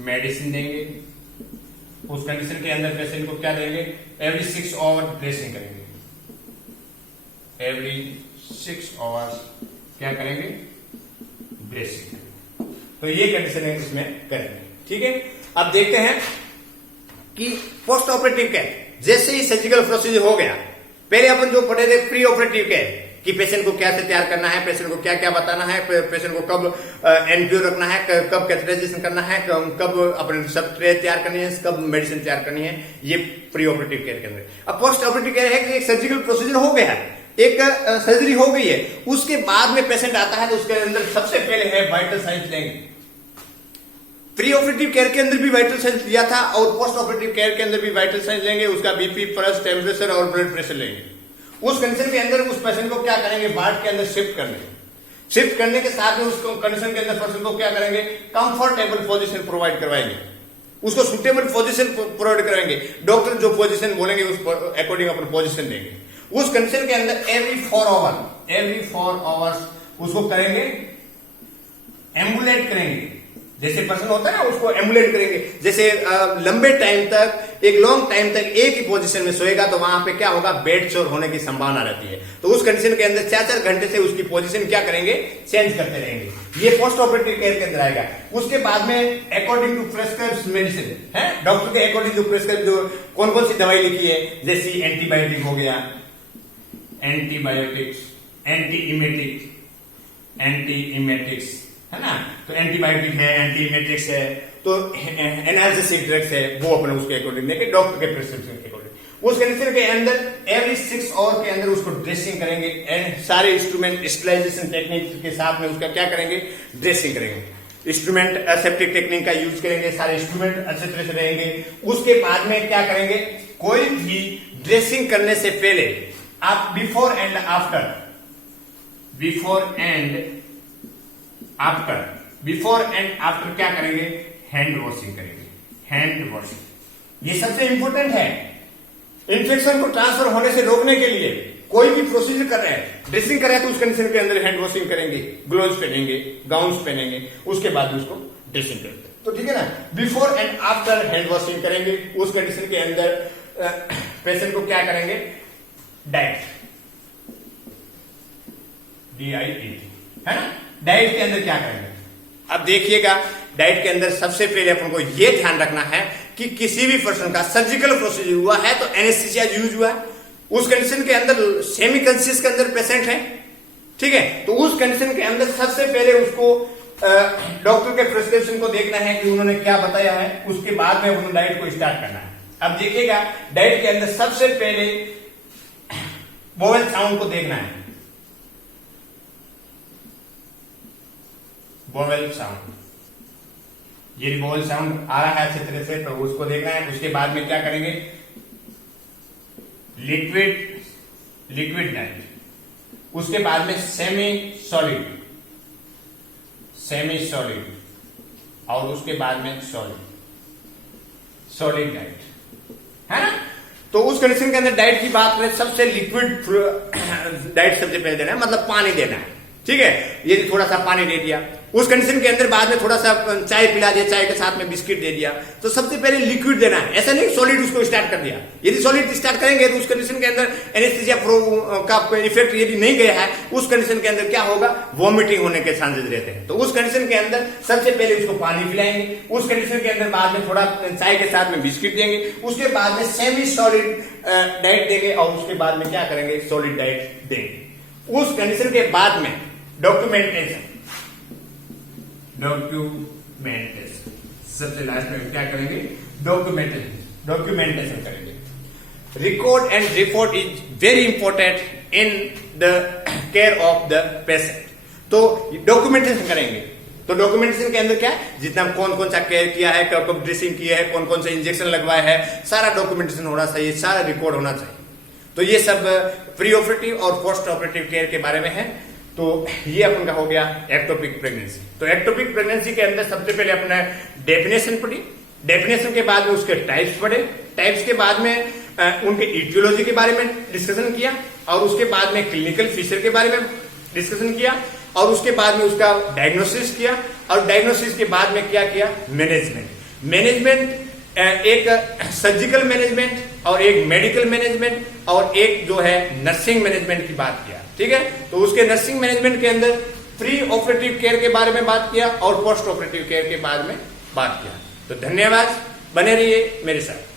मेडिसिन देंगे। उस कंडीशन के अंदर पेशेंट को क्या देंगे, एवरी 6 आवर ड्रेसिंग करेंगे। एवरी 6 आवर्स क्या करेंगे, ड्रेसिंग। तो ये कंडीशन है इसमें करेंगे, ठीक है। अब देखते हैं कि पोस्ट ऑपरेटिव केयर, जैसे ही सर्जिकल प्रोसीजर हो गया, पहले अपन जो पढ़े थे प्री ऑपरेटिव केयर, कि पेशेंट को कैसे तैयार करना है, पेशेंट को क्या क्या बताना है, पेशेंट को कब एनपीओ रखना है, कब कैथेटराइजेशन करना है, कब अपने सब ट्रे तैयार करनी है, कब मेडिसिन तैयार करनी है, ये प्री ऑपरेटिव केयर के अंदर। अब पोस्ट ऑपरेटिव केयर है कि एक सर्जिकल प्रोसीजर हो गया है, एक सर्जरी हो गई है, उसके बाद में पेशेंट आता है तो उसके अंदर सबसे पहले है वाइटल साइंस लेंगे। प्री ऑपरेटिव केयर के अंदर भी वाइटल साइंस लिया था और पोस्ट ऑपरेटिव केयर के अंदर भी वाइटल साइंस लेंगे, उसका बीपी, पल्स, टेम्परेचर और ब्लड प्रेशर लेंगे। उस कंडीशन के अंदर उस पेशेंट को क्या करेंगे, वार्ड के अंदर शिफ्ट करने के साथ में उस कंडीशन के अंदर पर्सन को क्या करेंगे, कंफर्टेबल पोजीशन प्रोवाइड करवाएंगे, उसको सुटेबल पोजीशन प्रोवाइड कराएंगे। डॉक्टर जो पोजीशन बोलेंगे उस अकॉर्डिंग अपन पोजीशन देंगे। उस कंडीशन के अंदर एवरी 4 आवर्स उसको करेंगे, एम्बुलेट करेंगे। जैसे पर्सन होता है ना, उसको एम्बुलेट करेंगे। जैसे लंबे टाइम तक, एक लॉन्ग टाइम तक एक ही पोजीशन में सोएगा तो वहां पे क्या होगा, बेड शोर होने की संभावना रहती है। तो उस कंडीशन के अंदर 4-4 घंटे से उसकी पोजीशन क्या करेंगे, चेंज करते रहेंगे। ये पोस्ट ऑपरेटिव केयर के अंदर आएगा। उसके बाद में अकॉर्डिंग टू प्रेस्क्राइब्ड मेडिसिन है, डॉक्टर के अकॉर्डिंग टू प्रेस्क्राइब जो कौन कौन सी दवाई लिखी है, जैसे एंटीबायोटिक हो गया, एंटीबायोटिक्स, एंटीइमेटिक्स है ना, तो एंटीबायोटिक है, एंटीइमेटिक्स है, तो एनाल्जेसिक ड्रग्स है, वो अपने उसके अकॉर्डिंग देंगे, डॉक्टर के प्रिस्क्रिप्शन के अकॉर्डिंग। उस कंडीशन के अंदर एवरी 6 आवर के अंदर उसको ड्रेसिंग करेंगे एंड सारे इंस्ट्रूमेंट स्टरलाइजेशन टेक्निक के साथ में उसका क्या करेंगे, ड्रेसिंग करेंगे। इंस्ट्रूमेंट एसेप्टिक टेक्निक का यूज करेंगे, सारे इंस्ट्रूमेंट अच्छे तरह से रहेंगे। उसके बाद में क्या करेंगे, कोई भी ड्रेसिंग करने से पहले आप बिफोर एंड आफ्टर क्या करेंगे, हैंड वॉशिंग करेंगे। ये सबसे इंपॉर्टेंट है। इन्फेक्शन को ट्रांसफर होने से रोकने के लिए कोई भी प्रोसीजर कर रहे हैं, ड्रेसिंग कर रहे हैं, तो उस कंडीशन के अंदर हैंड वॉशिंग करेंगे, ग्लोव्स पहनेंगे, गाउन्स पहनेंगे, उसके बाद उसको ड्रेसिंग करते हैं। तो ठीक है ना, before and after hand washing करेंगे। उस कंडीशन के अंदर पेशेंट को क्या करेंगे, डाइट, DIET है ना, डाइट के अंदर क्या करेंगे। अब देखिएगा, डाइट के अंदर सबसे पहले अपन को यह ध्यान रखना है कि किसी भी पर्सन का सर्जिकल प्रोसीजर हुआ है तो एनेस्थीसिया यूज हुआ है, उस कंडीशन के अंदर सेमी कॉन्शियस के अंदर पेशेंट है, ठीक है, तो उस कंडीशन के अंदर सबसे पहले उसको डॉक्टर के प्रिस्क्रिप्शन को देखना है कि उन्होंने क्या बताया है, उसके बाद में उन्होंने डाइट को स्टार्ट करना है। अब देखिएगा, डाइट के अंदर सबसे पहले वोवेल साउंड को देखना है, वोवेल साउंड, ये वोवेल साउंड आ रहा है अच्छे तरह से, तो उसको देखना है। उसके बाद में क्या करेंगे, लिक्विड डाइट, उसके बाद में सेमी सॉलिड और उसके बाद में सॉलिड डाइट है ना। तो उस कंडीशन के अंदर डाइट की बात करें, सबसे लिक्विड डाइट सबसे पहले देना है, मतलब पानी देना है, ठीक है। ये थोड़ा सा पानी दे दिया, उस कंडीशन के अंदर बाद में थोड़ा सा चाय पिला दिया, चाय के साथ में बिस्किट दे दिया, तो सबसे पहले लिक्विड देना है, ऐसा नहीं सॉलिड उसको स्टार्ट कर दिया। यदि सॉलिड स्टार्ट करेंगे तो उस कंडीशन के अंदर एनेस्थीसिया का इफेक्ट यदि नहीं गया है, उस कंडीशन के अंदर क्या होगा, वॉमिटिंग होने के चांसेस रहते हैं। तो उस कंडीशन के अंदर सबसे पहले उसको पानी पिलाएंगे, उस कंडीशन के अंदर बाद में थोड़ा चाय के साथ में बिस्किट देंगे, उसके बाद में सेमी सॉलिड डाइट देंगे और उसके बाद में क्या करेंगे, सॉलिड डाइट देंगे। उस कंडीशन के बाद में डॉक्यूमेंटेशन, सबसे लास्ट में क्या करेंगे, डॉक्यूमेंटेशन करेंगे। Record and report is very important in the care of the patient. तो डॉक्यूमेंटेशन करेंगे, तो डॉक्यूमेंटेशन के अंदर क्या है, जितना कौन कौन सा केयर किया है, कब कब ड्रेसिंग किया है, कौन कौन सा इंजेक्शन लगवाया है, सारा डॉक्यूमेंटेशन होना चाहिए, सारा रिकॉर्ड होना चाहिए। तो ये सब प्री ऑपरेटिव और पोस्ट ऑपरेटिव केयर के बारे में है। तो ये अपन का हो गया एक्टोपिक प्रेगनेंसी। तो एक्टोपिक प्रेगनेंसी के अंदर सबसे पहले अपने डेफिनेशन पढ़ी, डेफिनेशन के बाद में उसके टाइप्स पढ़े, टाइप्स के बाद में उनके इटियोलॉजी के बारे में डिस्कशन किया, और उसके बाद में क्लिनिकल फीचर के बारे में डिस्कशन किया, और उसके बाद में उसका डायग्नोसिस किया, और डायग्नोसिस के बाद में क्या किया, मैनेजमेंट एक सर्जिकल मैनेजमेंट और एक मेडिकल मैनेजमेंट और एक जो है नर्सिंग मैनेजमेंट की बात किया, ठीक है। तो उसके नर्सिंग मैनेजमेंट के अंदर प्री ऑपरेटिव केयर के बारे में बात किया और पोस्ट ऑपरेटिव केयर के बारे में बात किया। तो धन्यवाद, बने रहिए मेरे साथ।